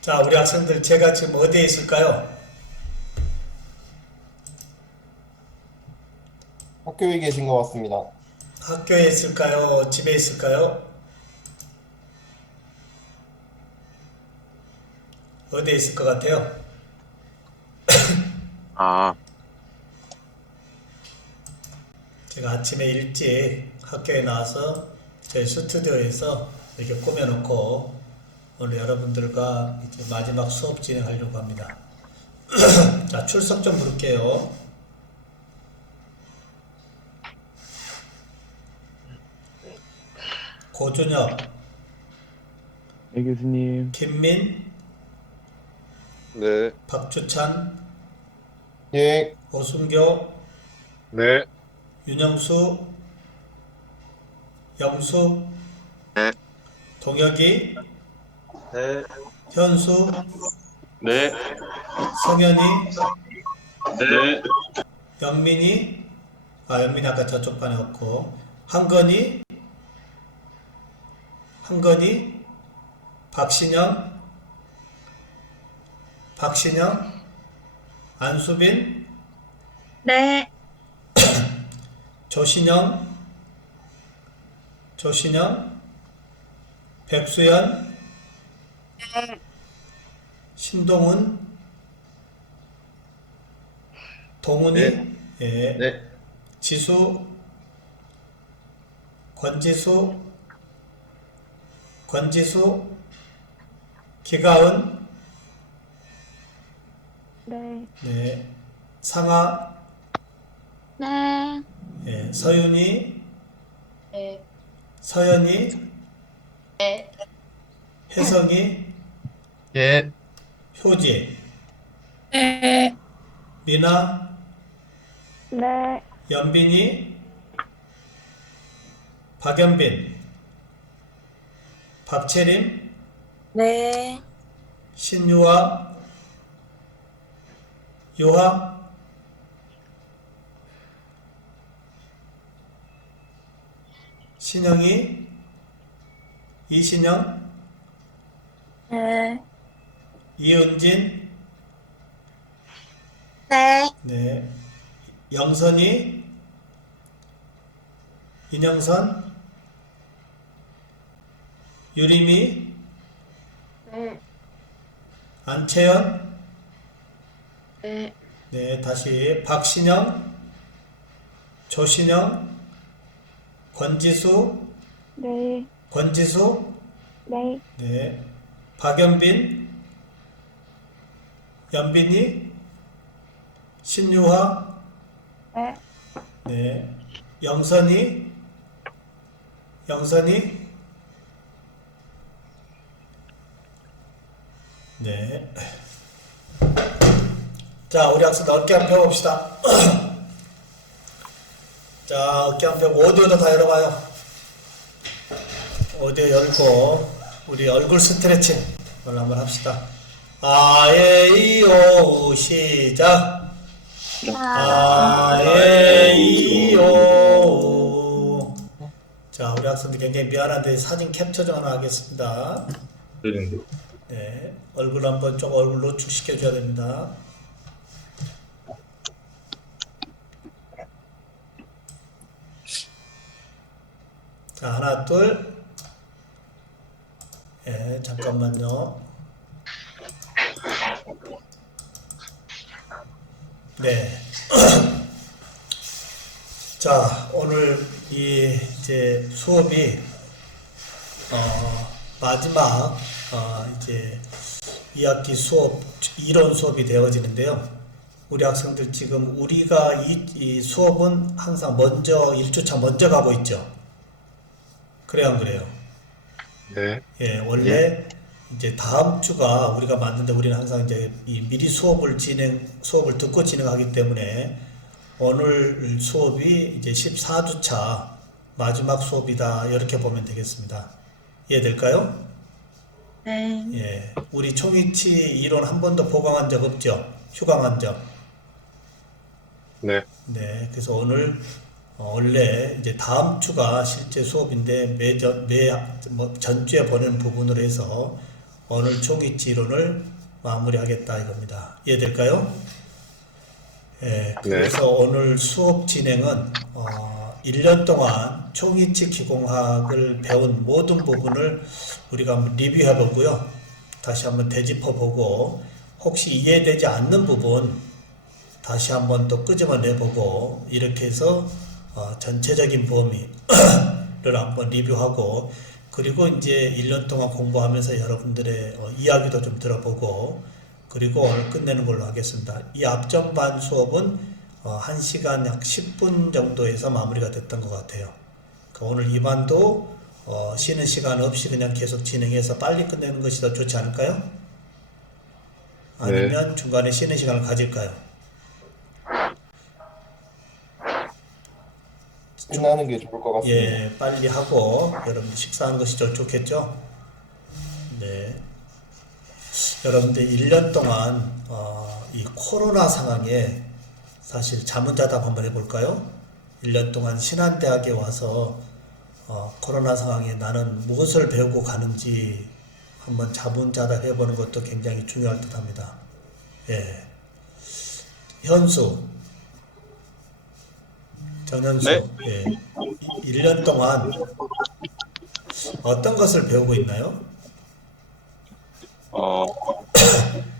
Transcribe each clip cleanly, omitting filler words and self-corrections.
자, 우리 학생들 제가 지금 어디에 있을까요? 학교에 계신 것 같습니다. 학교에 있을까요? 집에 있을까요? 어디에 있을 것 같아요? 아, 제가 아침에 일찍 학교에 나와서 저희 스튜디오에서 이렇게 꾸며놓고 오늘 여러분들과 이제 마지막 수업 진행하려고 합니다. 자, 출석 좀 부를게요. 고준혁, 네, 교수님. 김민, 네, 박주찬, 예, 오순교, 네, 윤영수, 영수, 네, 동혁이, 네, 현수, 네, 성현이, 네, 영민이, 영민이 아까 저쪽 반에 없고, 한건희, 박신영, 안수빈, 네, 조신영, 백수연, 신동훈, 동훈이, 네. 예, 네, 지수, 권지수, 기가은, 네, 네, 상아, 네, 예, 서윤이, 네, 서연이, 네, 혜성이, 예, 효지, 네, 미나, 네, 연빈이, 박연빈, 박채림, 네, 신유아, 유하, 신영이, 이신영, 네, 이은진, 네, 네, 영선이, 인영선, 유림이, 네, 안채연, 네, 네, 다시 박신영, 조신영, 권지수, 네, 네, 네, 박연빈, 연빈이, 신유화, 네, 네, 영선이, 네. 자, 우리 학생들 어깨 한번 펴봅시다. 자, 어깨 한번 펴고 오디오도 다 열어봐요. 오디오 열고 우리 얼굴 스트레칭 오늘 한번 합시다. 아에이오 시작. 아에이오. 자, 우리 학생들 굉장히 미안한데 사진 캡처 좀 하나 하겠습니다. 네, 얼굴 한번 좀 얼굴 노출시켜 줘야 됩니다. 자, 하나, 둘. 예, 잠깐만요. 네. 자, 오늘 이제 수업이 마지막 이제 2학기 수업 이론 수업이 되어지는데요. 우리 학생들 지금 우리가 이 수업은 항상 먼저 1주차 먼저 가고 있죠. 그래요, 안 그래요? 네, 예, 원래 이제 다음 주가 우리가 만드는데 우리는 항상 이제 이 미리 수업을 듣고 진행하기 때문에 오늘 수업이 이제 14주차 마지막 수업이다. 이렇게 보면 되겠습니다. 이해될까요? 네, 예, 우리 총이치 이론 한 번도 보강한 적 없죠? 휴강한 적. 네, 네, 그래서 오늘 원래 이제 다음 주가 실제 수업인데 전주에 보내는 부분으로 해서 오늘 총이치 이론을 마무리하겠다 이겁니다. 이해될까요? 예, 그래서 오늘 수업 진행은 1년 동안 총이치 기공학을 배운 모든 부분을 우리가 한번 리뷰해 보고요. 다시 한번 되짚어 보고 혹시 이해되지 않는 부분 다시 한번 또 끄집어내 보고 이렇게 해서 전체적인 범위를 한번 리뷰하고 그리고 이제 1년 동안 공부하면서 여러분들의 이야기도 좀 들어보고 그리고 오늘 끝내는 걸로 하겠습니다. 이 앞전반 수업은 1시간 약 10분 정도에서 마무리가 됐던 것 같아요. 오늘 이 반도 쉬는 시간 없이 그냥 계속 진행해서 빨리 끝내는 것이 더 좋지 않을까요? 아니면 중간에 쉬는 시간을 가질까요? 끝나는 게 좋을 것 같습니다. 예, 빨리 하고 여러분들 식사하는 것이 좋겠죠? 네. 여러분들 1년 동안 이 코로나 상황에 사실 자문자답 한번 해볼까요? 1년 동안 신한대학에 와서 코로나 상황에 나는 무엇을 배우고 가는지 한번 자문자답 해보는 것도 굉장히 중요할 듯 합니다. 예. 현수, 정현수, 네. 예. 1년 동안 어떤 것을 배우고 있나요?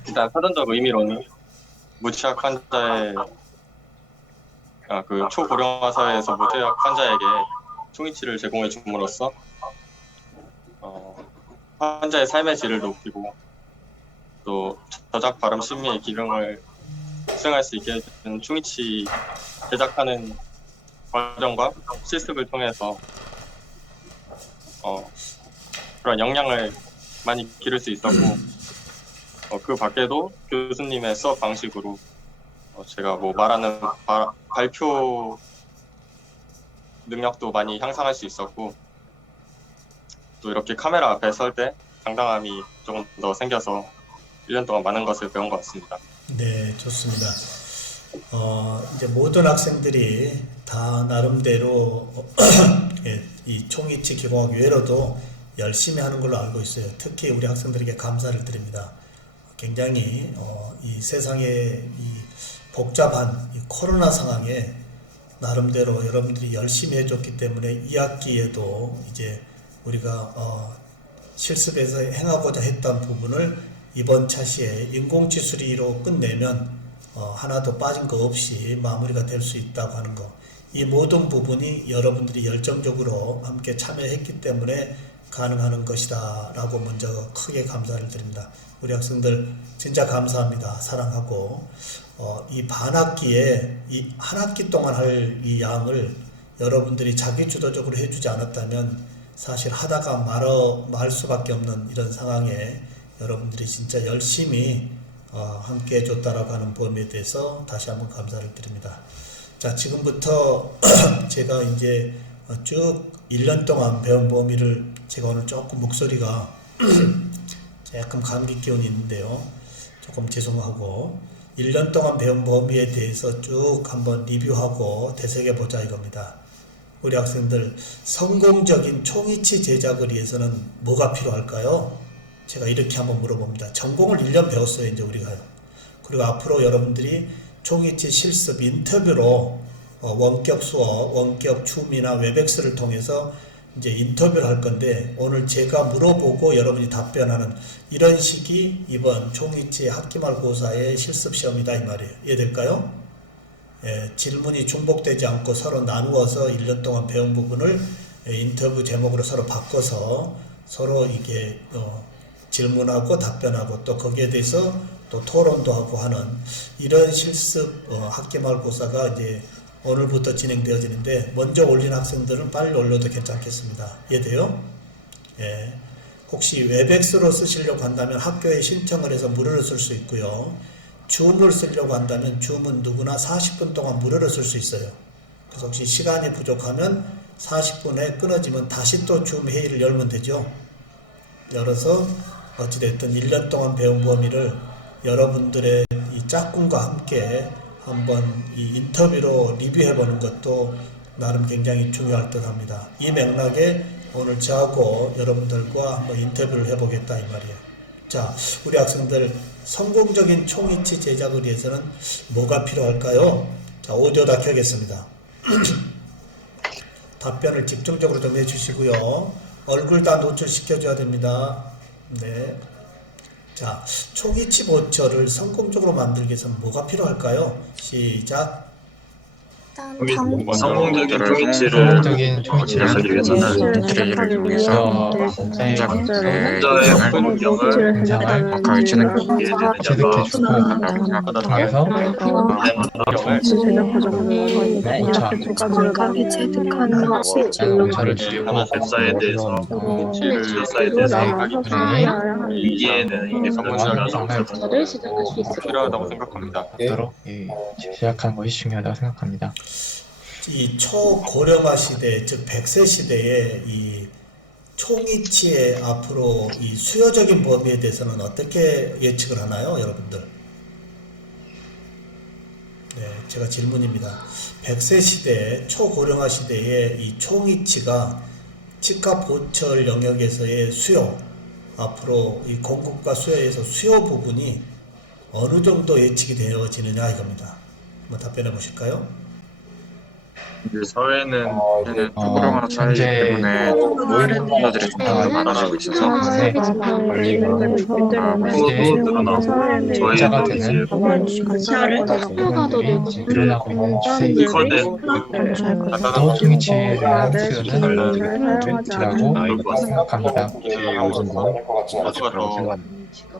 일단 사전적 의미로는 무취학 환자의 그 초고령화 사회에서 무취학 환자에게 총이치를 제공해 줌으로써 환자의 삶의 질을 높이고 또 저작 발음 심리의 기능을 수행할 수 있게 해주는 총이치 제작하는 과정과 실습을 통해서 그런 역량을 많이 기를 수 있었고 그 밖에도 교수님의 수업 방식으로 제가 뭐 말하는 발표 능력도 많이 향상할 수 있었고 또 이렇게 카메라 앞에 설 때 당당함이 조금 더 생겨서 1년 동안 많은 것을 배운 것 같습니다. 네, 좋습니다. 이제 모든 학생들이 다 나름대로 예, 이 총이치 기공학 외로도 열심히 하는 걸로 알고 있어요. 특히 우리 학생들에게 감사를 드립니다. 굉장히 이 세상의 이 복잡한 이 코로나 상황에 나름대로 여러분들이 열심히 해줬기 때문에 2학기에도 이제 우리가 실습에서 행하고자 했던 부분을 이번 차시에 인공치수리로 끝내면 하나도 빠진 거 없이 마무리가 될 수 있다고 하는 거. 이 모든 부분이 여러분들이 열정적으로 함께 참여했기 때문에 가능한 것이다 라고 먼저 크게 감사를 드립니다. 우리 학생들 진짜 감사합니다. 사랑하고 이 반학기에 이 한 학기 동안 할 이 양을 여러분들이 자기주도적으로 해주지 않았다면 사실 하다가 말 수밖에 없는 이런 상황에 여러분들이 진짜 열심히 함께 해줬다라고 하는 범위에 대해서 다시 한번 감사를 드립니다. 자, 지금부터 제가 이제 쭉 1년 동안 배운 범위를 제가 오늘 조금 목소리가 약간 감기 기운이 있는데요. 조금 죄송하고 1년 동안 배운 범위에 대해서 쭉 한번 리뷰하고 되새겨보자 이겁니다. 우리 학생들 성공적인 총이치 제작을 위해서는 뭐가 필요할까요? 제가 이렇게 한번 물어봅니다. 전공을 1년 배웠어요, 이제 우리가요. 그리고 앞으로 여러분들이 총이치 실습 인터뷰로 원격 수업, 원격 줌이나 웹엑스를 통해서 이제 인터뷰를 할 건데 오늘 제가 물어보고 여러분이 답변하는 이런 식이 이번 총이치 학기말고사의 실습 시험이다 이 말이에요. 이해될까요? 예, 질문이 중복되지 않고 서로 나누어서 1년 동안 배운 부분을 인터뷰 제목으로 서로 바꿔서 서로 이게 질문하고 답변하고 또 거기에 대해서 또 토론도 하고 하는 이런 실습 학기말고사가 이제 오늘부터 진행되어지는데 먼저 올린 학생들은 빨리 올려도 괜찮겠습니다. 이해돼요? 예. 혹시 웹엑스로 쓰시려고 한다면 학교에 신청을 해서 무료로 쓸 수 있고요. 줌을 쓰려고 한다면 줌은 누구나 40분 동안 무료로 쓸 수 있어요. 그래서 혹시 시간이 부족하면 40분에 끊어지면 다시 또 줌 회의를 열면 되죠. 열어서 어찌됐든 1년 동안 배운 범위를 여러분들의 이 짝꿍과 함께 한번 이 인터뷰로 리뷰해보는 것도 나름 굉장히 중요할 듯 합니다. 이 맥락에 오늘 저하고 여러분들과 한번 인터뷰를 해보겠다 이 말이에요. 자, 우리 학생들 성공적인 총이치 제작을 위해서는 뭐가 필요할까요? 자, 오디오 다 켜겠습니다. 답변을 집중적으로 좀 해주시고요. 얼굴 다 노출시켜줘야 됩니다. 네. 자, 총이치 보처를 성공적으로 만들기 위해서는 뭐가 필요할까요? 시작. 성공적인 총이치를 진행하기 위해서는 트레이를 이용해서 혼자의 환경을 정확하게 취득해주고 통해서 정확하게 체득하는 것이 오차를 줄이고 웹사에 대해서 이기에는 이게 성공적인 필요하다고 생각합니다. 있도록 제작하는 것이 중요하다고 생각합니다. 이 초고령화 시대, 즉 100세 시대에 이 총이치의 앞으로 이 수요적인 범위에 대해서는 어떻게 예측을 하나요, 여러분들? 네, 제가 질문입니다. 100세 시대, 초고령화 시대에 이 총이치가 치과 보철 영역에서의 수요, 앞으로 이 공급과 수요에서 수요 부분이 어느 정도 예측이 되어지느냐 이겁니다. 한번 답변해 보실까요? 사회는 초고령화 사회이기 때문에 노인분들이 좀 더 많아지고 있어서 걸리고 늘어나고 혼자가 되는 저희는 늘어나고 있는 추세이기 때문에 또 총이치를 수요는 이라고 생각합니다. 수가 더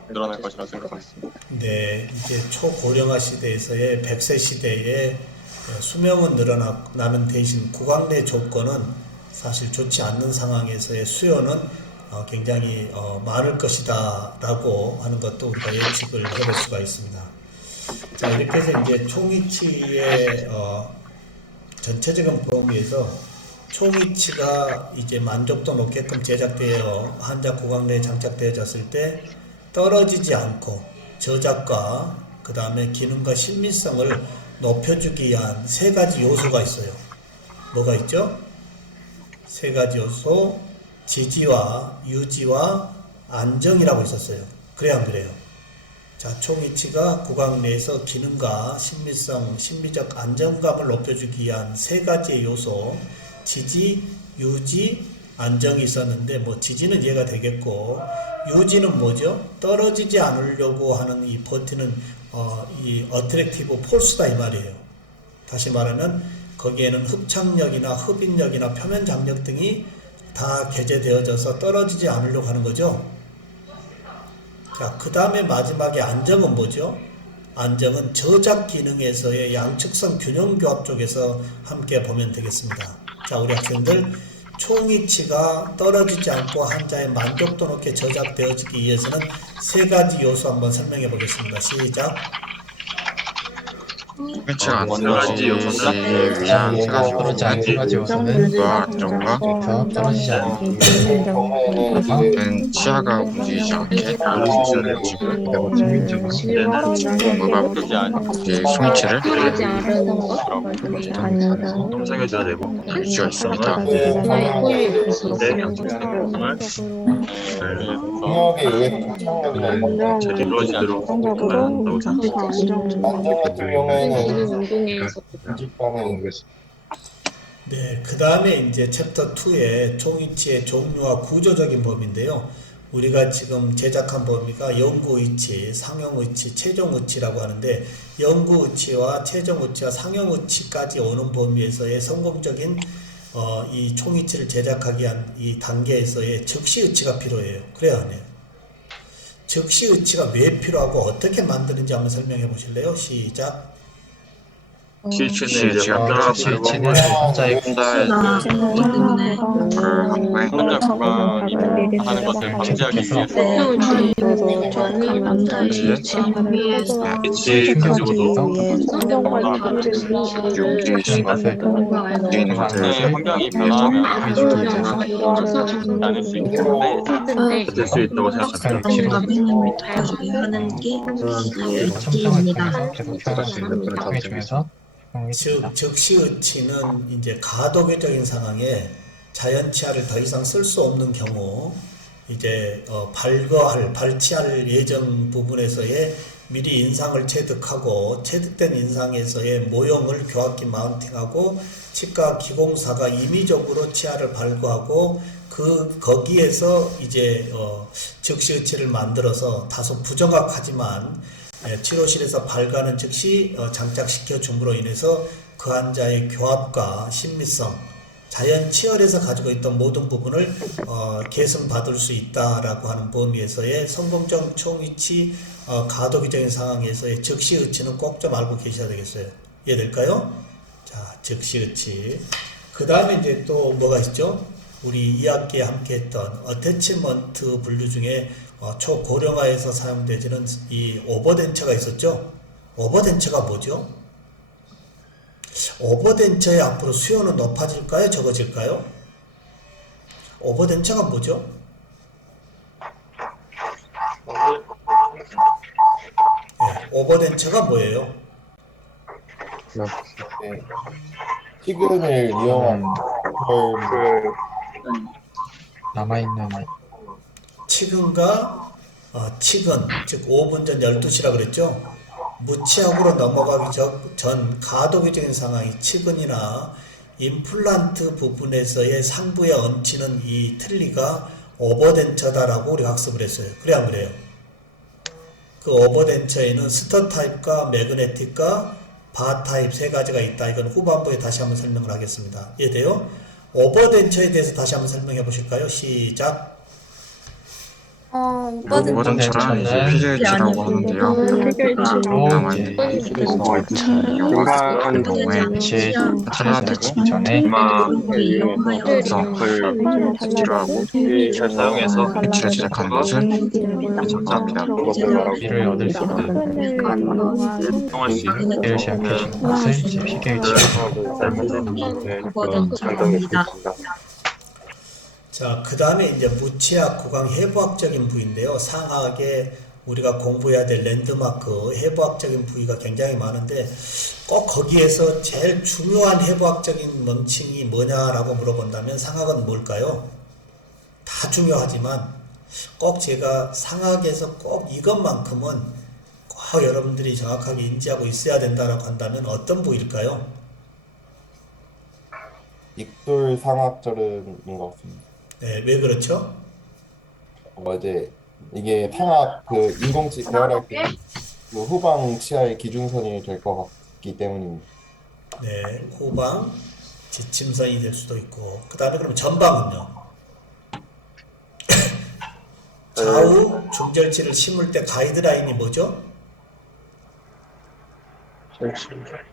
늘어날 것이라 생각합니다. 네, 이제 초고령화 시대에서의 100세 시대에 수명은 늘어나는 대신 구강 내 조건은 사실 좋지 않는 상황에서의 수요는 굉장히 많을 것이다 라고 하는 것도 우리가 예측을 해볼 수가 있습니다. 자, 이렇게 해서 이제 총이치의 전체적인 범위에서 총이치가 이제 만족도 높게끔 제작되어 환자 구강 내에 장착되어졌을 때 떨어지지 않고 저작과 그 다음에 기능과 신미성을 높여주기 위한 세 가지 요소가 있어요. 뭐가 있죠? 세 가지 요소, 지지와 유지와 안정이라고 있었어요. 그래야 안 그래요? 자, 총이치가 구강 내에서 기능과 신미성, 심리적 안정감을 높여주기 위한 세 가지의 요소, 지지, 유지, 안정이 있었는데, 뭐 지지는 이해가 되겠고, 유지는 뭐죠? 떨어지지 않으려고 하는 이 버티는 이 어트랙티브 폴스다 이 말이에요. 다시 말하면 거기에는 흡착력이나 흡인력이나 표면 장력 등이 다 개재되어져서 떨어지지 않으려고 하는 거죠. 자, 그 다음에 마지막에 안정은 뭐죠? 안정은 저작 기능에서의 양측성 균형 교합 쪽에서 함께 보면 되겠습니다. 자, 우리 학생들 총이치가 떨어지지 않고 환자의 만족도 높게 저작되어지기 위해서는 세 가지 요소 한번 설명해 보겠습니다. 시작. 총이치가 안 떨어지기 위한 세 가지 떨어지지 않은 세 가지 요소는 요소가 안정과 떨어지지 않는 치아가 움직이지 않게 유지를 지고 뭔가 총이치를 생겨줘야 되고 유지가 있습니다. 능력에 의해 흡착력이 이루어지도록 한다고 생각합니다. 안정 같은 경우에는 인식하는 네, 그 다음에 이제 챕터 2의 총이치의 종류와 구조적인 범위인데요. 우리가 지금 제작한 범위가 영구의치, 상용의치, 최종의치라고 하는데 영구의치와 최종의치와 상용의치까지 오는 범위에서의 성공적인 이 총이치를 제작하기 위한 이 단계에서의 즉시의치가 필요해요. 그래야 하네요. 즉시의치가 왜 필요하고 어떻게 만드는지 한번 설명해 보실래요? 시작. 치치는 이제 치치는 혼자의 혼자 구강이 하는 것을 방지하기 위해서 움직이는 것을 환경이 변화하면 나눌 수 있기 때문에 될 수 있다고 생각합니다. 첨성을 계속 켜갈 수 있는 그런 중에서 즉 즉시의치는 이제 가독의적인 상황에 자연치아를 더 이상 쓸 수 없는 경우 이제 발치할 예정 부분에서의 미리 인상을 체득하고 체득된 인상에서의 모형을 교합기 마운팅하고 치과 기공사가 임의적으로 치아를 발구하고 거기에서 이제 즉시 의치를 만들어서 다소 부정확하지만 치료실에서 발가는 즉시 장착시켜 줌으로 인해서 그 환자의 교합과 신미성, 자연 치열에서 가지고 있던 모든 부분을 개선받을 수 있다라고 하는 범위에서의 성공적 총위치 가도기적인 상황에서의 즉시 의치는 꼭 좀 알고 계셔야 되겠어요. 이해될까요? 자, 즉시 의치. 그 다음에 이제 또 뭐가 있죠? 우리 2학기에 함께 했던 어태치먼트 분류 중에 초고령화에서 사용되지는 이 오버덴처가 있었죠? 오버덴처가 뭐죠? 오버덴처의 앞으로 수요는 높아질까요? 적어질까요? 오버덴처가 뭐죠? 네, 오버덴처가 뭐예요? 네. 시근을 이용한 걸 남아있는 치근과 치근, 즉 5분 전 12시라 그랬죠? 무치약으로 넘어가기 전 가도기적인 상황이 치근이나 임플란트 부분에서의 상부에 얹히는 이 틀니가 오버덴처다라고 우리 학습을 했어요. 그래 안 그래요? 그 오버덴처에는 스터 타입과 매그네틱과 바 타입 세 가지가 있다. 이건 후반부에 다시 한번 설명을 하겠습니다. 이해돼요? 오버덴처에 대해서 다시 한번 설명해 보실까요? 시작. 오버덴처는 이제 피규어치라고 하는데요. 남아있는 중간 경우에 치료가 되기 전에 그래서 치료하고 사용해서 배치를 제작하는 것을 정답합니다. 피를 얻을 수 있는 피를 제작해 주는 것을 이제 피규어치라고 장점입니다. 자, 그 다음에 이제 무치약 구강 해부학적인 부위인데요. 상하게 우리가 공부해야 될 랜드마크 해부학적인 부위가 굉장히 많은데 꼭 거기에서 제일 중요한 해부학적인 명칭이 뭐냐라고 물어본다면 상학은 뭘까요? 다 중요하지만 꼭 제가 상학에서 꼭 이것만큼은 꼭 여러분들이 정확하게 인지하고 있어야 된다라고 한다면 어떤 부위일까요? 익돌 상악절음인 것 같습니다. 네, 왜 그렇죠? 이제 이게 상악 그 인공치 배열할 때 그 후방 치아의 기준선이 될 것 같기 때문입니다. 네, 후방 지침선이 될 수도 있고 그 다음에 그럼 전방은요? 좌우 중절치를 심을 때 가이드라인이 뭐죠?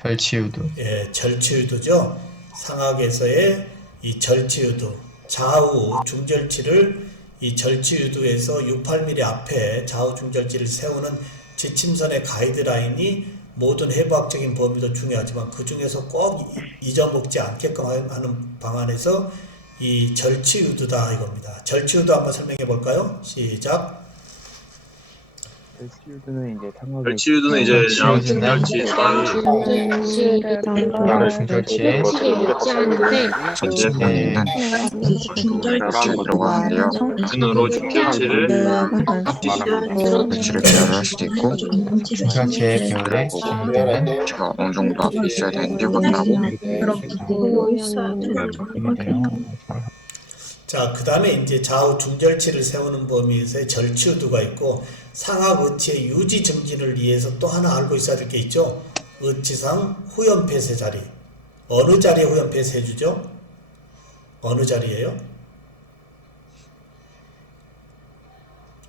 절치유도 예, 절치유도죠. 상악에서의 이 절치유도 좌우 중절치를 이 절치유도에서 68mm 앞에 좌우 중절치를 세우는 지침선의 가이드라인이 모든 해부학적인 범위도 중요하지만 그 중에서 꼭 잊어먹지 않게끔 하는 방안에서 이 절치유도다 이겁니다. 절치유도 한번 설명해 볼까요? 시작. 절치유도는 이제 절치유도는 중절치 사이 중절치에 전진에 있는 절치유도라고 하는데요. 눈으로 중절치를 절치를 배열을 할 수도 있고 중절치의 배열에 기준되는 제가 어느 정도 앞에 있어야 되는지 확인하고 자, 그 다음에 이제 좌우 중절치를 세우는 범위에서의 절치유도가 있고 상악 의치의 유지 증진을 위해서 또 하나 알고 있어야 될 게 있죠. 의치상 후연폐쇄 자리. 어느 자리에 후연폐쇄 해주죠? 어느 자리예요?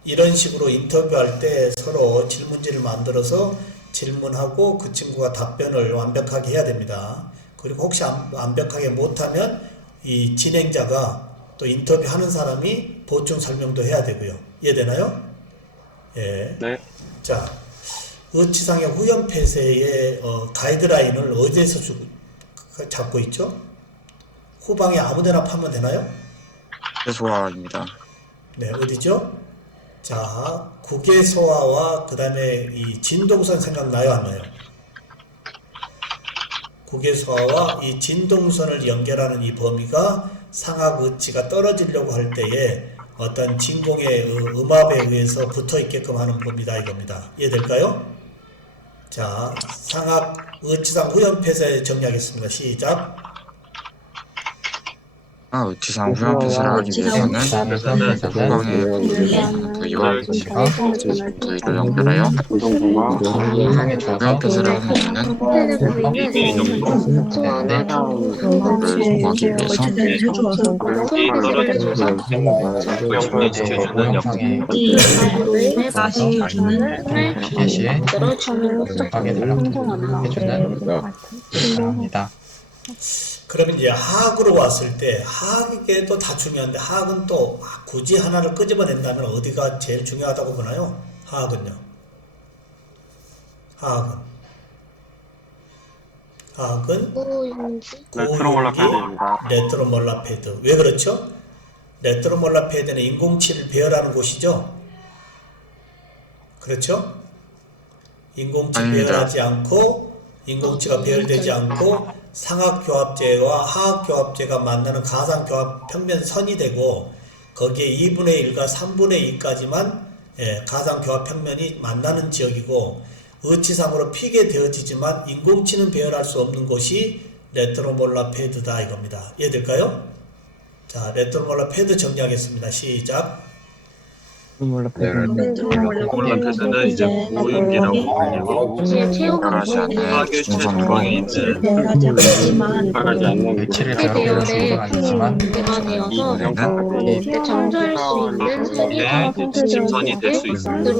이런 식으로 인터뷰할 때 서로 질문지를 만들어서 질문하고 그 친구가 답변을 완벽하게 해야 됩니다. 그리고 혹시 완벽하게 못하면 이 진행자가 또 인터뷰하는 사람이 보충 설명도 해야 되고요. 이해되나요? 예. 네. 자, 의치상의 후연폐쇄의 가이드라인을 어디에서 잡고 있죠? 후방에 아무데나 파면 되나요? 소화입니다. 네, 어디죠? 자, 국외소화와 그 다음에 이 진동선 생각나요? 안 나요? 국외소화와 이 진동선을 연결하는 이 범위가 상악 의치가 떨어지려고 할 때에 어떤 진공의 음압에 의해서 붙어 있게끔 하는 겁니다. 이겁니다. 이해될까요? 자, 상악 의치상 후연폐쇄 정리하겠습니다. 시작. 의치상 후연폐쇄를 하기 위해서는 후방의 부위와 부위를 연결하여 후연폐쇄를 하는 이유는 물을 보호하기 위해서 오염시켜주는 역할. 기계시에 확인을 해주는 겁니다. 그러면 이제 하악으로 왔을 때 하악에도 다 중요한데 하악은 또 굳이 하나를 끄집어낸다면 어디가 제일 중요하다고 보나요? 하악은요. 하악은 레트로몰라패드입니다. 레트로몰라패드. 왜 그렇죠? 레트로몰라패드는 인공치를 배열하는 곳이죠. 그렇죠? 인공치 아닙니다. 배열하지 않고 인공치가 배열되지 않고 상하교합제와 하악교합제가 만나는 가상교합 평면선이 되고 거기에 2분의 1과 3분의 2까지만 가상교합 평면이 만나는 지역이고 의치상으로 피게 되어지지만 인공치는 배열할 수 없는 곳이 레트로몰라패드다 이겁니다. 이해될까요? 자, 레트로몰라패드 정리하겠습니다. 시작. 콜라패드는 이제 고유기라고 불리고 변하지 않는 화학일체 기준선으로 중앙에 있는 나가지 않는 위치를 배열할 수 아니지만 이번에는 참조할 수 있는 게 지침선이 될 수 있습니다.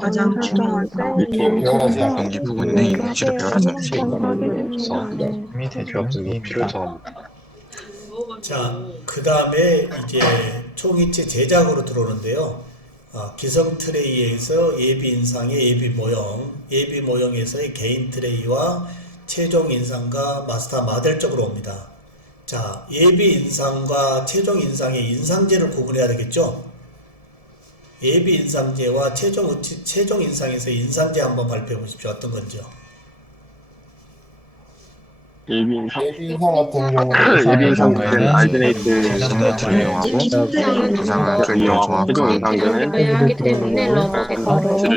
가장 중요한 배열하지 않고 연기 부분에는 인공치를 배열하지 않습니다. 힘이 대조입니다. 자, 그 다음에 이제 총이체 제작으로 들어오는데요. 기성 트레이에서 예비 인상의 예비 모형, 예비 모형에서의 개인 트레이와 최종 인상과 마스터 마델 쪽으로 옵니다. 자, 예비 인상과 최종 인상의 인상제를 구분해야 되겠죠? 예비 인상제와 최종 인상에서 인상제 한번 발표해 보십시오. 어떤 건지요? 예비 예비상 같은 경우는 인상제는 알드네이트 인상제를 이용하고 인상을 조이어 최종 정확한 인상제는 하기 때문에 를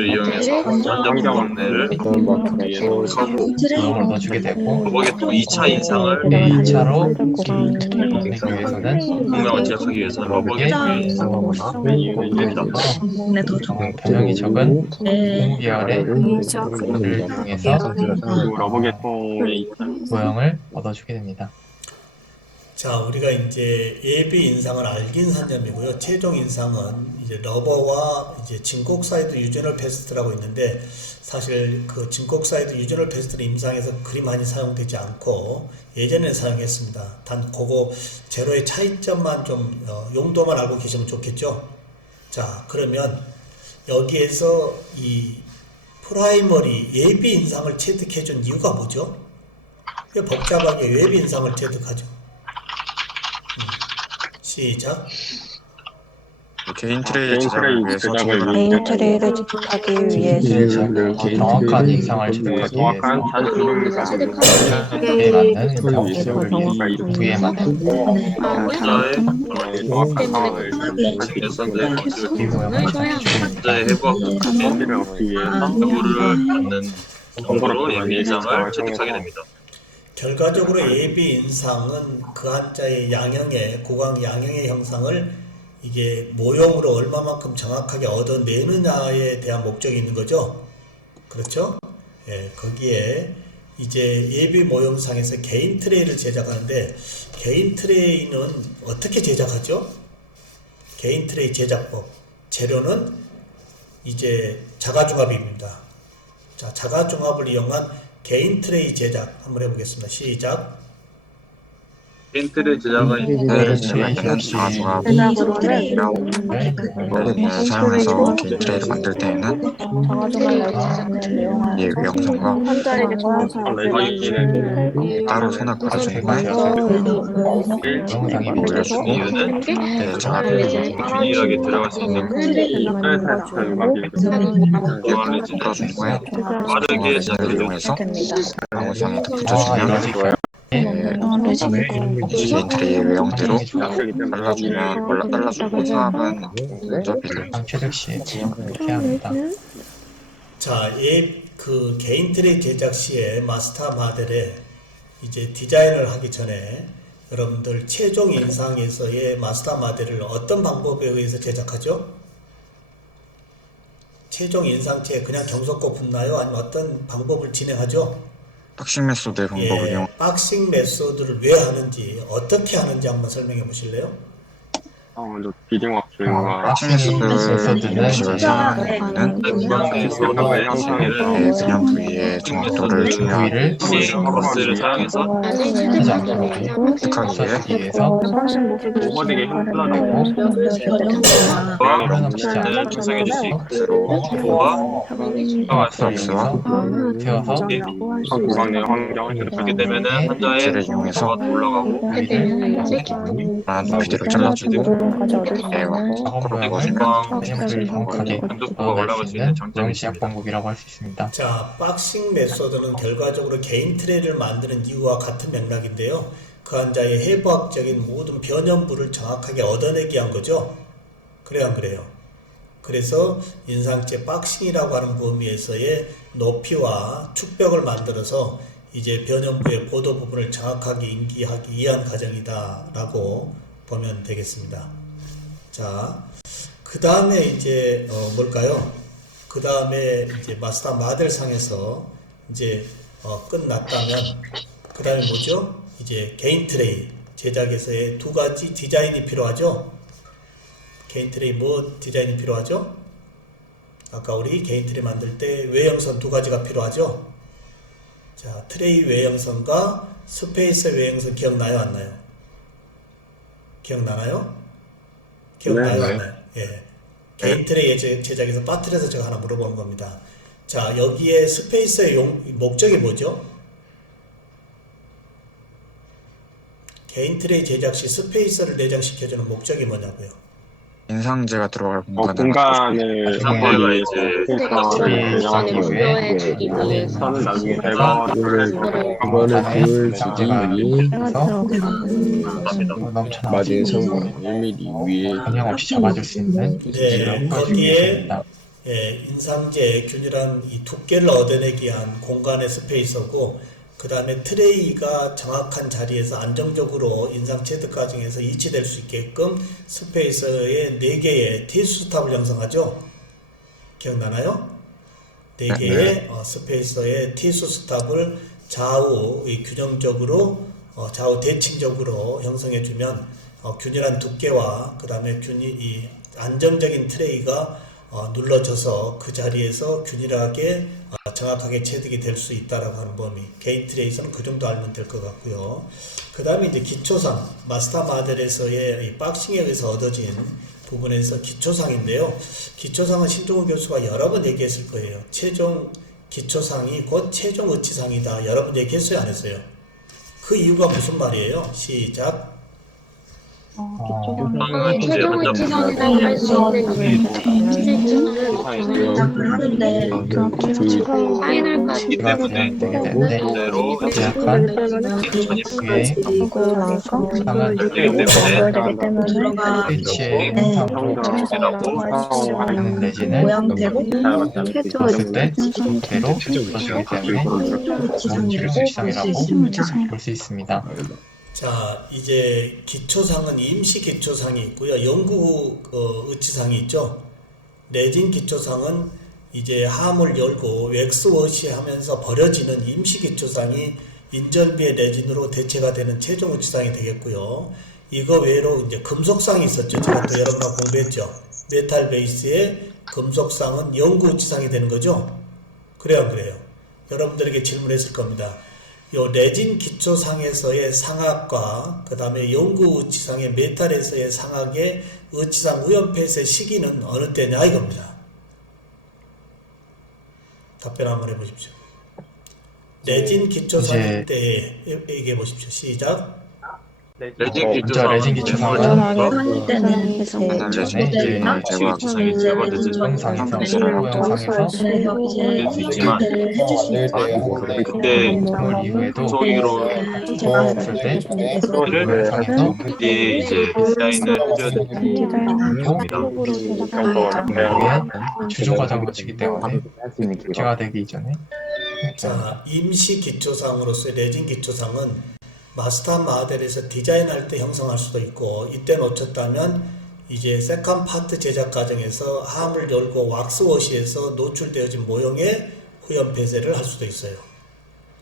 이용해서 전장경 안내를 하고 도형을 넣어주게 되고 거기에 또 2차 인상을 2차로 넣기 위해서는 공명을 제작하기 위해서는 러버게 이용합니다. 변형이 적은 공계열의 물을 이용해서 러버계통에 모형을 얻어주게 됩니다. 자, 우리가 이제 예비 인상은 알긴산염이고요. 최종 인상은 이제 러버와 이제 진콕사이드 유전을 패스트라고 있는데 사실 그 진콕사이드 유전을 패스트는 임상에서 그리 많이 사용되지 않고 예전에 사용했습니다. 단 그거 제로의 차이점만 좀 용도만 알고 계시면 좋겠죠. 자, 그러면 여기에서 이 프라이머리 예비 인상을 체득해 준 이유가 뭐죠? 왜 복잡하게 예비 인상을 체득하죠? 시작. 개인 트레이 제작을 위해서 개인 트레이를 집합하기 위해서 정확한 인상을 체득하기 정확한 위해서 체득하기 그에 맞는 부위에 맞는 자의 정확한 상황을 예선대 이 모형을 자의 해부학 정보를 얻기 위해서 해부를 받는 정보로 예비 인상을 체득하게 됩니다. 결과적으로 예비 인상은 그 한자의 양형의 고강 양형의 형상을 이게 모형으로 얼마만큼 정확하게 얻어내느냐에 대한 목적이 있는 거죠. 그렇죠? 예, 거기에 이제 예비 모형상에서 개인 트레이를 제작하는데 개인 트레이는 어떻게 제작하죠? 개인 트레이 제작법. 재료는 이제 자가중합입니다. 자, 자가중합을 이용한 개인 트레이 제작 한번 해보겠습니다. 시작. 개인 트레이 제작은 트레이를 제작하는 자가중합 사용해서 개인 트레이를 만들 때에는 이 영상과 따로 선을 그려준 후에 영상이 올려주고 이유는 자를 균일하게 들어갈 수 있는 조화를 풀어준 후에 빠르게 원을 제작해줄 이용해서 영상에 아, 붙여주면 이거지. 기인 트레이 외형대로 잘라주면 사람은 눈썹이를 최득 씨 이렇게 합니다. 자, 그 개인 트레이 제작 시에 마스터 모델에 이제 디자인을 하기 전에 여러분들 최종 인상에서의 마스터 모델을 어떤 방법에 의해서 제작하죠? 최종 인상체 그냥 경속고 붙나요? 아니면 어떤 방법을 진행하죠? 박싱 메소드의 방법을 이용 박싱 메소드를 왜 하는지, 어떻게 하는지 한번 설명해 보실래요? 먼저 비딩워킹과 박싱 메소드는 시스템 형성에는 그냥 부위의 정확도를 중요하게 커버스를 사용해서 획득하기 위해 오버되게 힘들어지고 를 조성해 줄 수 있고 것으로 와 태워서 구강내 환경을 그렇게 되면은 환자의 를 이용해서 가 올라가고 높이대로 잘라주고 작업 구강 모양을 정확하게 감도포가 올라갈 수 있는 장점이 시작 있습니다. 방법이라고 할 수 있습니다. 자, 박싱 메소드는 결과적으로 개인 트레이를 만드는 이유와 같은 맥락인데요. 그 환자의 해부학적인 모든 변형부를 정확하게 얻어내기 위한 거죠. 그래요, 안 그래요? 그래서 인상체 박싱이라고 하는 범위에서의 높이와 축벽을 만들어서 이제 변형부의 보도 부분을 정확하게 인기하기 위한 과정이다라고 보면 되겠습니다. 자, 그 다음에 이제 뭘까요? 그 다음에 이제 마스터 모델 상에서 이제 끝났다면 그 다음에 뭐죠? 이제 개인 트레이 제작에서의 두 가지 디자인이 필요하죠. 개인 트레이 뭐 디자인이 필요하죠? 아까 우리 개인 트레이 만들 때 외형선 두 가지가 필요하죠. 자, 트레이 외형선과 스페이스 외형선 기억나요, 안 나요? 기억나나요? 기억나요, 안 나요? 예. 개인 트레이 제작에서 빠뜨려서 제가 하나 물어보는 겁니다. 자, 여기에 스페이스의 목적이 뭐죠? 개인 트레이 제작 시 스페이스를 내장시켜주는 목적이 뭐냐고요? 인상제가 들어갈 공간을 상대가 이제 인상하기 위해 저는 나중에 대박을 그거는 장제가 넘쳐나 맞은 성분 1mm 위에 변형 없이 잡아줄 수 있는 네, 거기에 인상제의 균일한 이 두께를 얻어내기 위한 공간의 스페이서고, 그 다음에 트레이가 정확한 자리에서 안정적으로 인상 체득 과정에서 이치될 수 있게끔 스페이서의 4개의 티스탑을 형성하죠. 기억나나요? 4개의 스페이서의 티스탑을 좌우 균형적으로 좌우 대칭적으로 형성해주면 균일한 두께와 그 다음에 이 안정적인 트레이가 눌러져서 그 자리에서 균일하게 정확하게 체득이 될 수 있다라고 하는 범위. 개인 트레이에서는 그 정도 알면 될 것 같고요. 그 다음에 이제 기초상, 마스터 모델에서의 이 박싱에 의해서 얻어진 부분에서 기초상인데요. 기초상은 신종우 교수가 여러 번 얘기했을 거예요. 최종 기초상이 곧 최종 의치상이다. 여러 번 얘기했어요, 안 했어요? 그 이유가 무슨 말이에요? 시작. 최종 의치상이라고 할 수 있는 제작을 하는데 파이널까지 이 때문에 그대로 스위치의 형상으로 내지는 모양대로 봤을 때 대로 그렇기 때문에 최종 의치상이라고 볼 수 있습니다. 자, 이제 기초상은 임시 기초상이 있고요. 영구 의치상이 있죠. 레진 기초상은 이제 함을 열고 웩스워시 하면서 버려지는 임시 기초상이 인절미의 레진으로 대체가 되는 최종 의치상이 되겠고요. 이거 외로 이제 금속상이 있었죠. 제가 또 여러분하고 공부했죠. 메탈 베이스의 금속상은 영구 의치상이 되는 거죠. 그래요, 안 그래요? 여러분들에게 질문했을 겁니다. 요 레진 기초상에서의 상악과 그 다음에 영구 의치상의 메탈에서의 상악의 의치상 우연폐쇄 시기는 어느 때냐 이겁니다. 답변 한번 해보십시오. 레진 기초상일 때 얘기해 보십시오. 시작. 레진 먼저 레진 기초상은 할 때는 계속 맨날 전에 이제 제가 기초상이 세 번째 영상에서 형식이랑 영상에서 그래서 이제 수 있지만 그때 그 이후에도 소위로 했을 때 영상에서 그때 이제 디자인을 해줘야 됩니다. 이게 주조 과정 거치기 때문에 제가 되기 이전에 자, 임시 기초상으로서의 레진 기초상은 마스터 마델에서 디자인할 때 형성할 수도 있고, 이때 놓쳤다면 이제 세컨 파트 제작 과정에서 함을 열고 왁스워시에서 노출되어진 모형의 후연 폐쇄를 할 수도 있어요.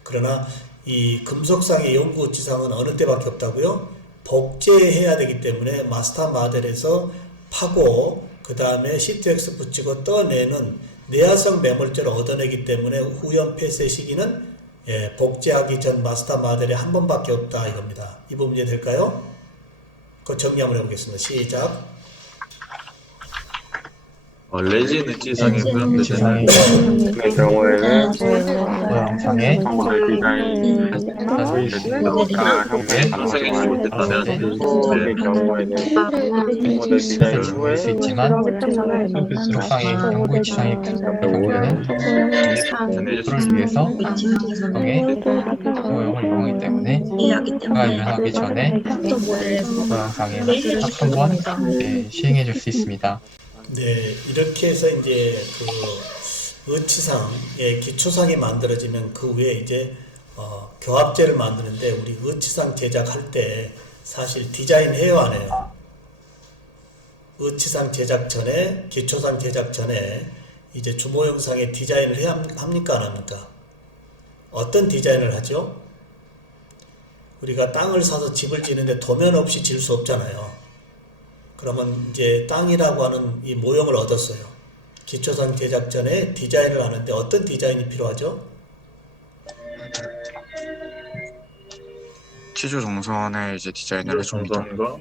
그러나 이 금속상의 연구지상은 어느 때밖에 없다고요? 복제해야 되기 때문에 마스터 마델에서 파고 그 다음에 C2X 붙이고 떠내는 내화성 매몰제를 얻어내기 때문에 후연 폐쇄 시기는 복제하기 전 마스터 마델에 한 번밖에 없다 이겁니다. 이 부분 이해될까요? 그 정리 한번 해보겠습니다. 시작. 레진 의지상의 후연 지상의 의 경우에는 영상에 모델 디자인 완성해주지 못했다면 의 경우에는 모델 디자인 후에 수 있지만 금속상의 연구 지상의 경우에는 그를 위해서 성의 모형을 이용하기 때문에 그가 일어나기 전에 모양상에 한번 시행해 줄 수 있습니다. 네, 이렇게 해서 이제 그 의치상의 기초상이 만들어지면 그 위에 이제 교합제를 만드는데, 우리 의치상 제작할 때 사실 디자인 해요 안 해요? 의치상 제작 전에, 기초상 제작 전에 이제 주모형상의 디자인을 해야 합니까 안 합니까? 어떤 디자인을 하죠? 우리가 땅을 사서 집을 지는데 도면 없이 질 수 없잖아요. 그러면 이제 땅이라고 하는 이 모형을 얻었어요. 기초상 제작 전에 디자인을 하는데 어떤 디자인이 필요하죠? 치주 동선에 이제 디자인을 해줍니다. 정선과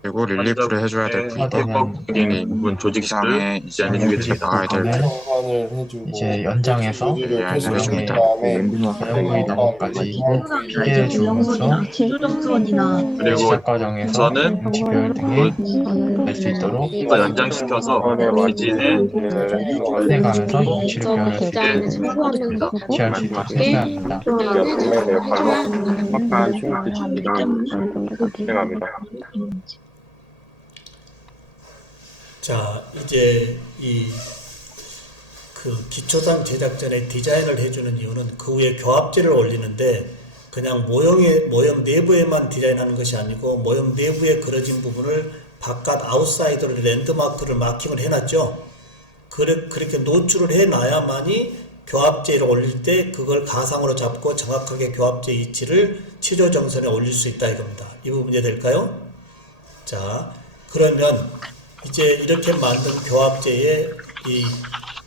그리고 릴리프를 해줘야 될 부분 조직상에 디자인해주게 됩니다. 나가야 될 정산을 해주고 이제 연장해서 디자인을 해줍니다. 연구의 넘어까지 기계를 주면서 제조정선이나 시작 과정에서 저는 음식 배열 등에 낼 수 있도록 더 연장시켜서 레진을 해가면서 임시를 배열할 수 디자인을 있도록 참고하면서 취할 수 있도록 해야 합니다. 자, 이제 이 그 기초상 제작 전에 디자인을 해주는 이유는 그 위에 교합제를 올리는데, 그냥 모형 내부에만 디자인하는 것이 아니고 모형 내부에 그려진 부분을 바깥 아웃사이드로 랜드마크를 마킹을 해놨죠. 그렇게 노출을 해놔야만이 교합제를 올릴 때 그걸 가상으로 잡고 정확하게 교합제 위치를 치조 정선에 올릴 수 있다 이겁니다. 이 부분 이해될까요? 자, 그러면 이제 이렇게 만든 교합제에 이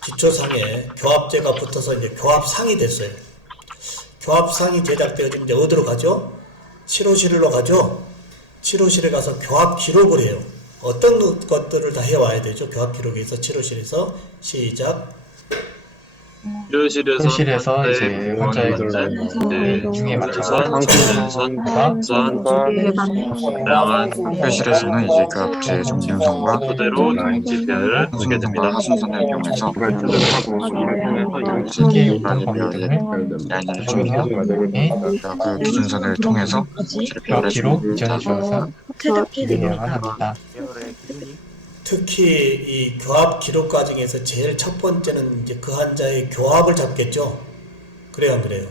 기초상에 교합제가 붙어서 이제 교합상이 됐어요. 교합상이 제작되어지면 이제 어디로 가죠? 치료실로 가죠. 치료실에 가서 교합 기록을 해요. 어떤 것들을 다 해와야 되죠? 교합 기록에서 치료실에서 시작. 치료실에서 이제 환자의 중에 맞춰서 실에서는 이제 교합제 정진선과 그대로 인지표를 주게 됩니다. 하순선의 경우에서 기계 용량 범위 등을 디자인을 해줍니다. 그 기준선을 통해서 교합기로 이전해 주어서 진행해야 합니다. 특히 이 교합 기록 과정에서 제일 첫 번째는 이제 그 환자의 교합을 잡겠죠. 그래요, 안 그래요?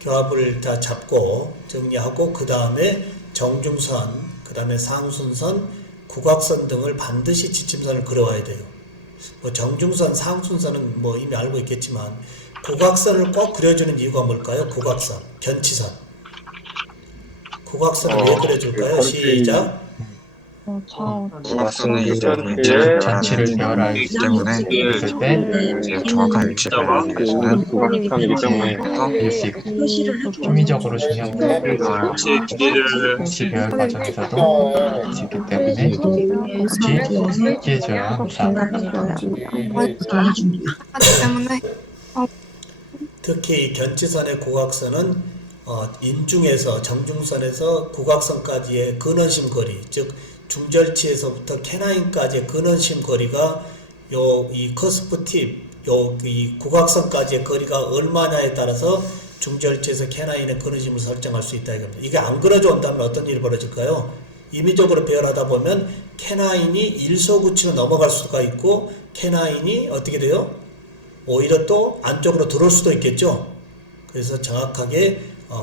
교합을 다 잡고 정리하고 그 다음에 정중선, 그 다음에 상순선, 국악선 등을 반드시 지침선을 그려와야 돼요. 뭐 정중선, 상순선은 뭐 이미 알고 있겠지만 국악선을 꼭 그려주는 이유가 뭘까요? 국악선, 견치선. 국악선을 왜 그려줄까요? 시작. 국악선은 이제 문제를 전치를 배열하기 때문에 있을 때 이제 정확한 위치를 배우기 위해서는 그릴 수 있고 심리적으로 중요한 부분을 혹시 길이를 위치 배열 과정에서도 할 수 있기 때문에 같이 피해줘야 합니다. 특히 이 견치선의 국악선은 인중에서 정중선에서 국악선까지의 근원심 거리, 즉 중절치에서부터 캐나인까지의 근원심 거리가 이 커스프 팁, 이 국악선까지의 거리가 얼마냐에 따라서 중절치에서 캐나인의 근원심을 설정할 수 있다 이겁니다. 이게 안 그려져 온다면 어떤 일이 벌어질까요? 임의적으로 배열하다 보면 캐나인이 일소구치로 넘어갈 수가 있고 캐나인이 어떻게 돼요? 오히려 또 안쪽으로 들어올 수도 있겠죠. 그래서 정확하게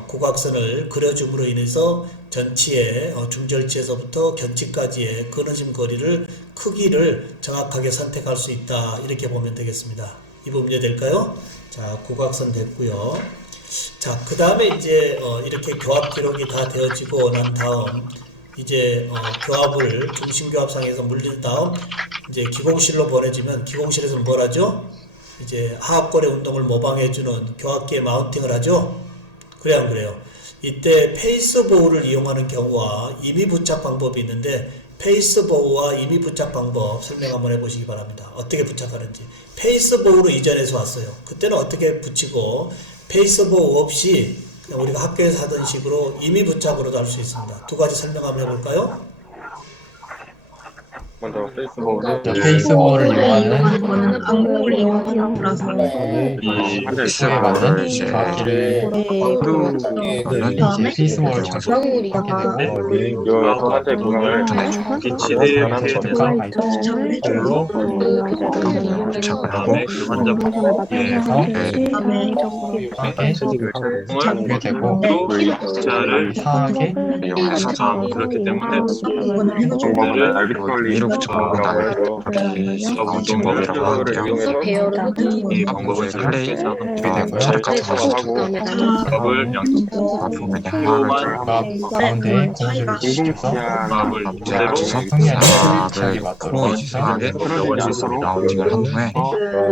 국악선을 그려줌으로 인해서 전치의 중절치에서부터 견치까지의 근원심 거리를 크기를 정확하게 선택할 수 있다 이렇게 보면 되겠습니다. 이 부분 이해될까요? 자, 국악선 됐고요. 자, 그 다음에 이제 이렇게 교합 기록이 다 되어지고 난 다음 이제 교합을 중심교합상에서 물린 다음 이제 기공실로 보내지면 기공실에서는 뭘 하죠? 이제 하악골의 운동을 모방해주는 교합기에 마운팅을 하죠. 그래 안 그래요? 이때 페이스 보호를 이용하는 경우와 임의 부착 방법이 있는데 페이스 보호와 임의 부착 방법 설명 한번 해보시기 바랍니다. 어떻게 부착하는지. 페이스 보호로 이전해서 왔어요. 그때는 어떻게 붙이고 페이스 보호 없이 그냥 우리가 학교에서 하던 식으로 임의 부착으로도 할 수 있습니다. 두 가지 설명 한번 해볼까요? 먼저 페이스북은 페이스북을 이용하는 거는 안목을 이용하는 거라서 이 기술에 맞는 이제 교합기를 이제 페이스북을 자주 하게 되고 요 현재 구간을 기치대에 부착과 부착을 아이들로 부착을 하고 그 환자분에게 하게 적용이 되고 물리치아를 이상하게 이용해서 그렇기 때문에 정보는 알비트럴리 위로 부착하고 나면 이렇게 방침법이라고 하는데요. 이 방법을 플레이 차를 같은 것을 밥을 보면 하나를 가운데에 공을 위치시켜서 밥을 그대로 평이한 위치하게 맞도록 해서 이상하게 라운딩을 한 후에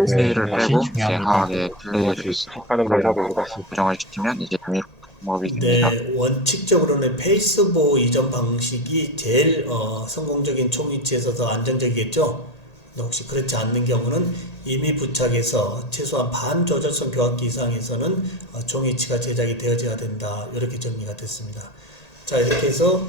플레이를 빼고 이제 하하게 플레이를 하는 방법입니다. 고정을 시키면 이제 위로 방법이 됩니다. 네, 원칙적으로는 페이스 보호 이전 방식이 제일 성공적인 총위치에서 더 안정적이겠죠. 혹시 그렇지 않는 경우는 임의 부착에서 최소한 반조절성 교합기 이상에서는 총위치가 제작이 되어져야 된다. 이렇게 정리가 됐습니다. 자, 이렇게 해서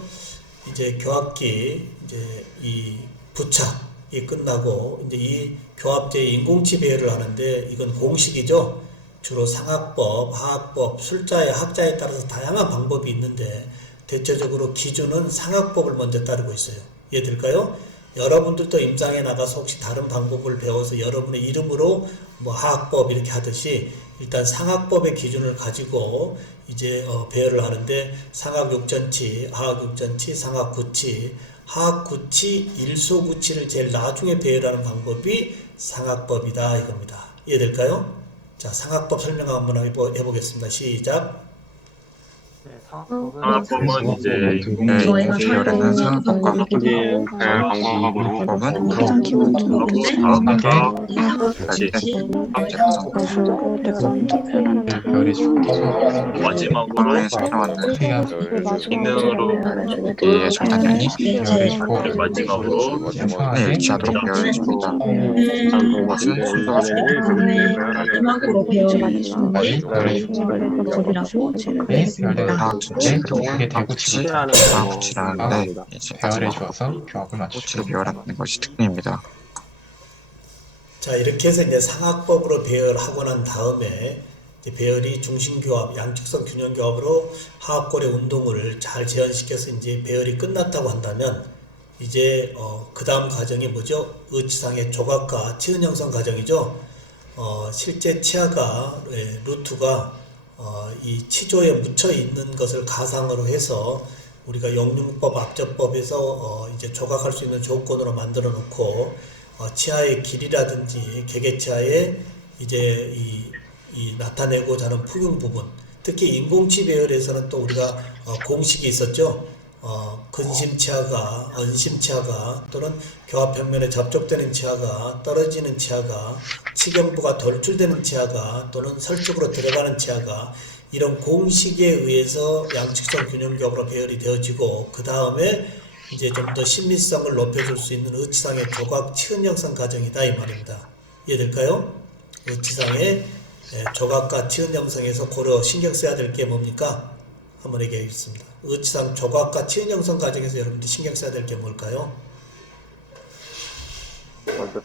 이제 교합기 이제 이 부착이 끝나고 이제 이 교합제 인공치 배열을 하는데 이건 공식이죠. 주로 상학법, 하학법, 술자의 학자에 따라서 다양한 방법이 있는데 대체적으로 기준은 상학법을 먼저 따르고 있어요. 이해될까요? 여러분들도 임상에 나가서 혹시 다른 방법을 배워서 여러분의 이름으로 뭐 하학법 이렇게 하듯이 일단 상학법의 기준을 가지고 이제 배열을 하는데 상학 6전치, 하학 6전치, 상학 9치, 하학 9치, 일소 9치를 제일 나중에 배열하는 방법이 상학법이다 이겁니다. 이해될까요? 자, 상학법 설명 한번 해보겠습니다. 시작. 상학법은 이제 저희가 배열에는 상학법과 확인 방법으로 법은 가장 기본적인데 그렇지. 별이 죽어서 마지막으로 사용하는 기능으로 이의 절단량이 별이 죽고 마지막으로 네, 일치하도록 배열해줍니다. 그것은 순서가 마지막으로 배열하는 별이 법이라고 별을 다 전체 그리고 이게 다 대구치 다 붙이라는데 이제 배열해 마지막으로 주어서 교합을 꽃을 맞추시고 배열하는 것이 특징입니다. 자, 이렇게 해서 이제 상학법으로 배열하고 난 다음에 이제 배열이 중심교합, 양측성 균형교합으로 하악골의 운동을 잘 재현시켜서 이제 배열이 끝났다고 한다면 이제 그 다음 과정이 뭐죠? 의치상의 조각과 치은 형성 과정이죠. 실제 치아가 루트가 이 치조에 묻혀 있는 것을 가상으로 해서 우리가 영융법, 압접법에서 이제 조각할 수 있는 조건으로 만들어 놓고 치아의 길이라든지 개개치아의 이제 이 나타내고자 하는 풍용 부분, 특히 인공치 배열에서는 또 우리가 공식이 있었죠. 근심 치아가, 언심 치아가 또는 교합 평면에 접촉되는 치아가, 떨어지는 치아가, 치경부가 돌출되는 치아가 또는 설쪽으로 들어가는 치아가 이런 공식에 의해서 양측성 균형교합으로 배열이 되어지고 그 다음에 이제 좀 더 신미성을 높여줄 수 있는 의치상의 조각 치은 형성 과정이다 이 말입니다. 이해될까요? 의치상의 조각과 치은 형성에서 고려 신경 써야 될 게 뭡니까? 한번 얘기하겠습니다. 의치상 조각과 치은 형성 과정에서 여러분들이 신경 써야 될 게 뭘까요?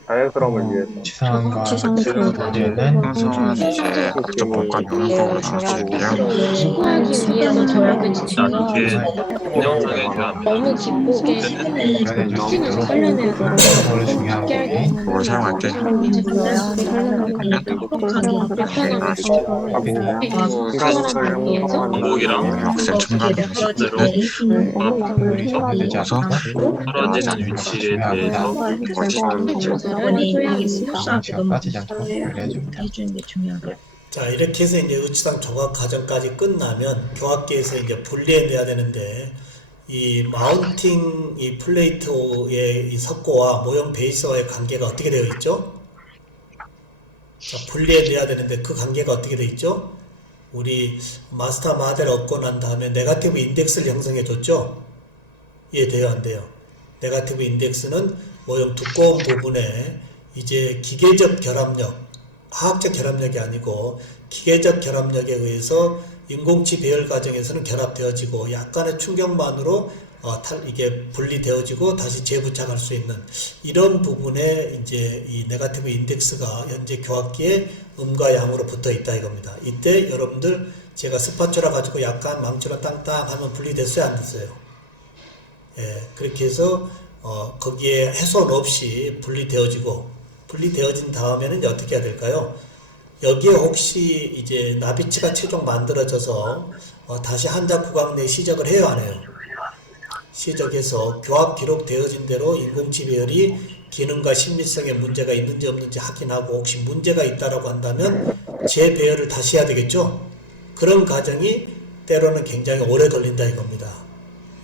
자연스러움을 위해서 지상과 지상과 문제는 형성은 이제 조건과 영역으로 나눠지고요. 수량을 더하면 이게 영상에 대한 너무 기쁘게 표현해줄 수 있도록 그거를 중요한 게 그걸 사용할 때 반복이랑 역세 첨가를 했을 때는 부분이 정리되지 않고 떨어지는 위치에 대해서 방치가 빠지지 않도록 관리해줍니다. 해주는 게 중요하고요. 자, 이렇게 해서 이제 의치상 조각 과정까지 끝나면 교합기에서 이제 분리해내야 되는데, 이 마운팅 이 플레이트의 이 석고와 모형 베이스와의 관계가 어떻게 되어 있죠? 자, 분리해내야 되는데 그 관계가 어떻게 되어 있죠? 우리 마스터 마델을 얻고 난 다음에 네거티브 인덱스를 형성해 줬죠? 이해돼요, 안 돼요? 네거티브 인덱스는 모형 두꺼운 부분에 이제 기계적 결합력, 화학적 결합력이 아니고 기계적 결합력에 의해서 인공치 배열 과정에서는 결합되어지고 약간의 충격만으로 이게 분리되어지고 다시 재부착할 수 있는 이런 부분에 이제 이 네거티브 인덱스가 현재 교합기에 음과 양으로 붙어 있다 이겁니다. 이때 여러분들 제가 스파츌라 가지고 약간 망치로 땅땅 하면 분리됐어요, 안 됐어요? 예, 그렇게 해서 거기에 훼손 없이 분리되어진 다음에는 어떻게 해야 될까요? 여기에 혹시 이제 나비치가 최종 만들어져서 다시 한자 구간 내 시적을 해요, 안 해요? 시적해서 교합 기록되어진 대로 인공치 배열이 기능과 신미성에 문제가 있는지 없는지 확인하고 혹시 문제가 있다라고 한다면 재배열을 다시 해야 되겠죠? 그런 과정이 때로는 굉장히 오래 걸린다 이겁니다.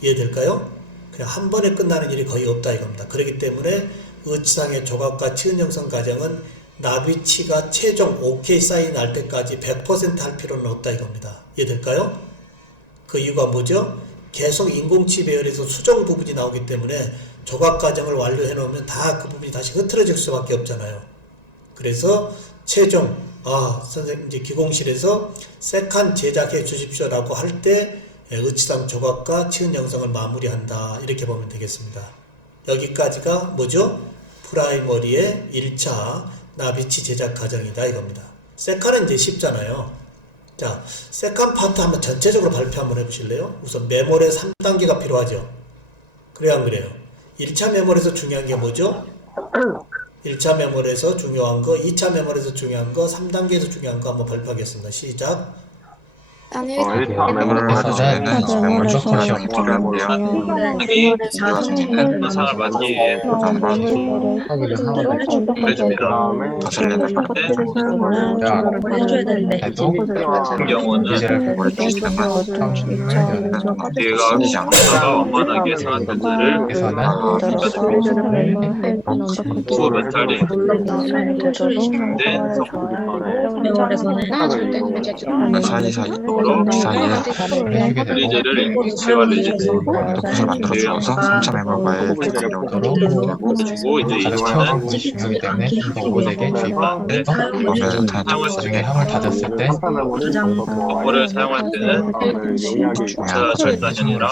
이해될까요? 그냥 한 번에 끝나는 일이 거의 없다 이겁니다. 그렇기 때문에 의치상의 조각과 치은 형성 과정은 나비치가 최종 OK 사인 날 때까지 100% 할 필요는 없다 이겁니다. 이해될까요? 그 이유가 뭐죠? 계속 인공치 배열에서 수정 부분이 나오기 때문에 조각 과정을 완료해 놓으면 다 그 부분이 다시 흐트러질 수밖에 없잖아요. 그래서 최종 선생님 이제 기공실에서 세칸 제작해 주십시오라고 할 때 의치상 조각과 치은 형성을 마무리한다 이렇게 보면 되겠습니다. 여기까지가 뭐죠? 프라이머리의 1차 나비치 제작 과정이다 이겁니다. 세칸은 이제 쉽잖아요. 자, 세칸 파트 한번 전체적으로 발표 한번 해보실래요? 우선 메모리 3단계가 필요하죠. 그래요, 안 그래요? 1차 메모리에서 중요한 게 뭐죠? 1차 메모리에서 중요한 거, 2차 메모리에서 중요한 거, 3단계에서 중요한 거 한번 발표하겠습니다. 시작. 메모리에서는 메모리 컷이 필요한데요. 여기 현상을 막기 위해 해줍니다. 다섯 레벨 해줘야 되는데 해도 같은 경우는 메모리 주시는 건 기계가 쓰이지 않고 숫자가 완만하게 상한 편지를 또 멘탈이 메모리에서는 사이사이 로 그 사이에 해주게 되고 리즈를 인공치와 리즈 컷을 만들어 주어서 3차 메모리에 비슷한 용도로 주고 이제 가장 이거는 채워진 부분이 중요하기 때문에 이거 5덱에 주입하는데 나중에 함을 닫았을 때 버퍼를 사용할 때는 자 절단형이랑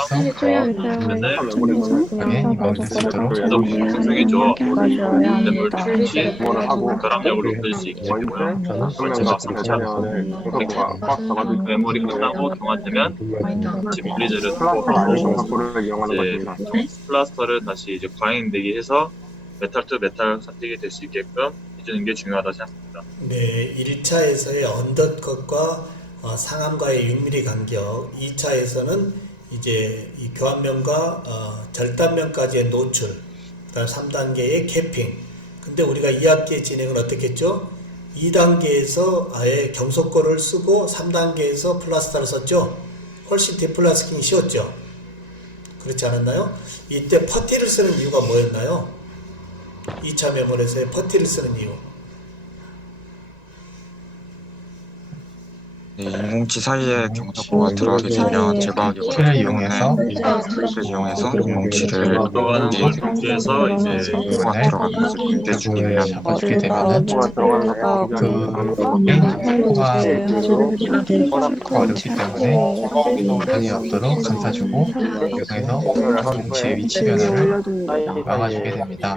면을 하게 마운트 수 있도록 더 구성해줘 랩을 주시 결합력을 높일 수 있게 되고요. 메모리 끝나고 동화되면 지금 브리즈를 두고 이제 플라스터를 다시 이제 과잉되게 해서 메탈 투 메탈 선택이 될 수 있게끔 해주는 게 중요하다 생각합니다. 네, 1차에서의 언더컷과 상암과의 6mm 간격, 2차에서는 이제 이 교환면과 절단면까지의 노출, 그다음 3단계의 캐핑. 근데 우리가 2학기의 진행은 어떻게 했죠? 2단계에서 아예 경속고를 쓰고 3단계에서 플라스타를 썼죠? 훨씬 디플라스킹이 쉬웠죠? 그렇지 않았나요? 이때 퍼티를 쓰는 이유가 뭐였나요? 2차 메모리에서의 퍼티를 쓰는 이유. 네, 인공치 사이에 경사고가 들어가게 되면 제거하기 틀을 어렵기 이용해서 때문에 틀을 이용해서 인공치를 들어가는 걸 경계해서 이제 코가 들어가면서 문제중이면 어떻게 되면은 그 코가 어렵기 때문에 방이 없도록 감싸주고 이용해서 동시에 위치 변화를 막아주게 됩니다.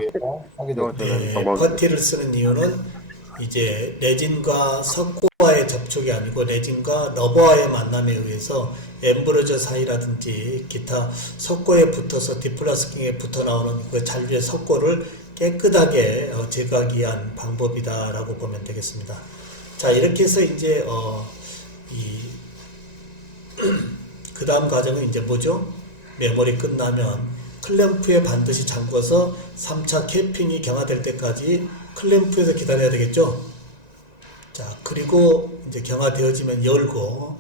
퍼티를 쓰는 이유는 이제 레진과 석고와의 접촉이 아니고 레진과 러버와의 만남에 의해서 엠브러저 사이라든지 기타 석고에 붙어서 디플라스킹에 붙어 나오는 그 잔류의 석고를 깨끗하게 제거하기 위한 방법이다라고 보면 되겠습니다. 자, 이렇게 해서 이제 그 다음 과정은 이제 뭐죠? 메모리 끝나면 클램프에 반드시 잠궈서 3차 캐핑이 경화될 때까지 클램프에서 기다려야 되겠죠? 자, 그리고 이제 경화되어지면 열고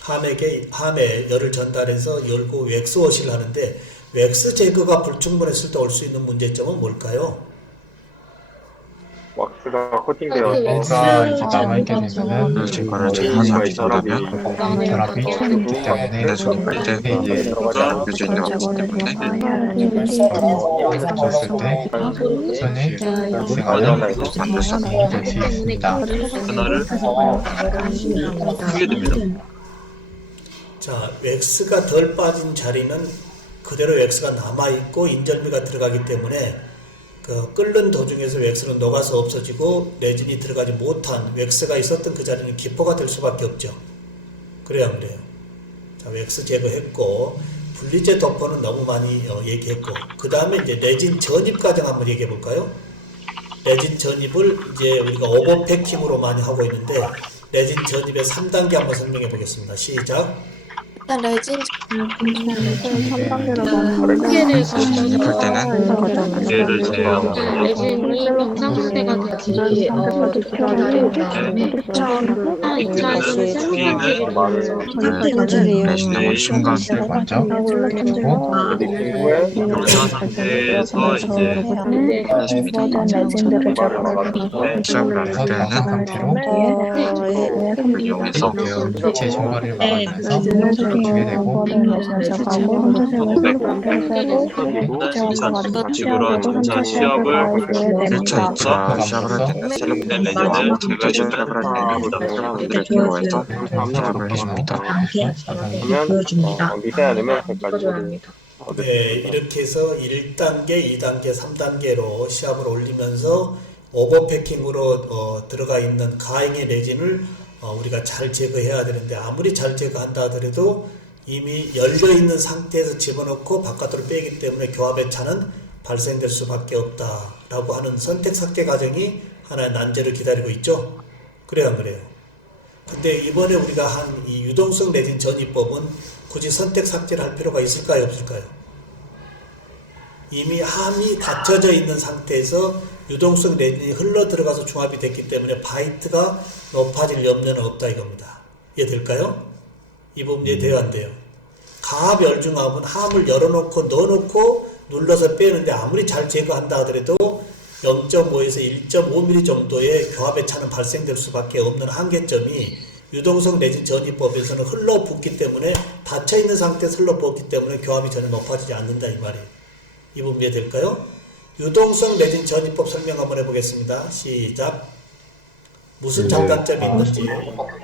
함에 열을 전달해서 열고 웩스워시를 하는데 웩스 제거가 불충분했을 때 올 수 있는 문제점은 뭘까요? 왁스가 코팅되어 뭐가 이제 남아있게 되면은 제거를 잘 하지 않는다면 결합이 있기 때문에 손끝에 이제 남겨져 있는 거기 때문에 줬을 때 손에 생활을 만들 수 없는 될수 있습니다. 하나를 크게 됩니다. 자, 웩스가 덜 빠진 자리는 그대로 웩스가 남아있고 인절미가 들어가기 때문에 그 끓는 도중에서 웩스는 녹아서 없어지고 레진이 들어가지 못한 웩스가 있었던 그 자리는 기포가 될 수밖에 없죠. 그래야 안 그래요? 자, 웩스 제거했고 분리제 도포는 너무 많이 얘기했고 그 다음에 이제 레진 전입 과정 한번 얘기해 볼까요? 레진 전입을 이제 우리가 오버패킹으로 많이 하고 있는데 레진 전입의 3단계 한번 설명해 보겠습니다. 시작. 일단 레진 무게를 진입할 때는 무게를 제외하고 레진이 정상 상태가 되지 기다린 다음에 레진하고 심간 먼저 주고 정상 상태에서 이제 시작을 안 할 때는 상태로 이용해서 제 증거를 막으면서 주게 되고 식으로 전차 시합을 1차, 2차 시합을 할 때는 셀럽된 레진을 제거해주는 시합을 할 때는 여러분들을 이용해서 시합을 해줍니다. 그러면 미세한 음영색까지 네, 이렇게 해서 1단계, 2단계, 3단계로 시합을 올리면서 오버패킹으로 들어가 있는 가행의 레진을 우리가 잘 제거해야 되는데 아무리 잘 제거한다 하더라도 이미 열려있는 상태에서 집어넣고 바깥으로 빼기 때문에 교합의 차는 발생될 수밖에 없다라고 하는 선택 삭제 과정이 하나의 난제를 기다리고 있죠. 그래요, 안 그래요? 근데 이번에 우리가 한 이 유동성 레진 전이법은 굳이 선택 삭제를 할 필요가 있을까요, 없을까요? 이미 함이 닫혀져 있는 상태에서 유동성 레진이 흘러 들어가서 중합이 됐기 때문에 바이트가 높아질 염려는 없다 이겁니다. 이해될까요? 이 부분 이해돼요, 안 돼요? 가압 열중합은 함을 열어놓고 넣어놓고 눌러서 빼는데 아무리 잘 제거한다 하더라도 0.5에서 1.5mm 정도의 교합의 차는 발생될 수밖에 없는 한계점이 유동성 레진 전이법에서는 흘러붙기 때문에 닫혀있는 상태에서 흘러붙기 때문에 교합이 전혀 높아지지 않는다 이 말이에요. 이 부분 이해될까요? 유동성 레진 전이법 설명 한번 해보겠습니다. 시작. 무슨 장단점이 있는지.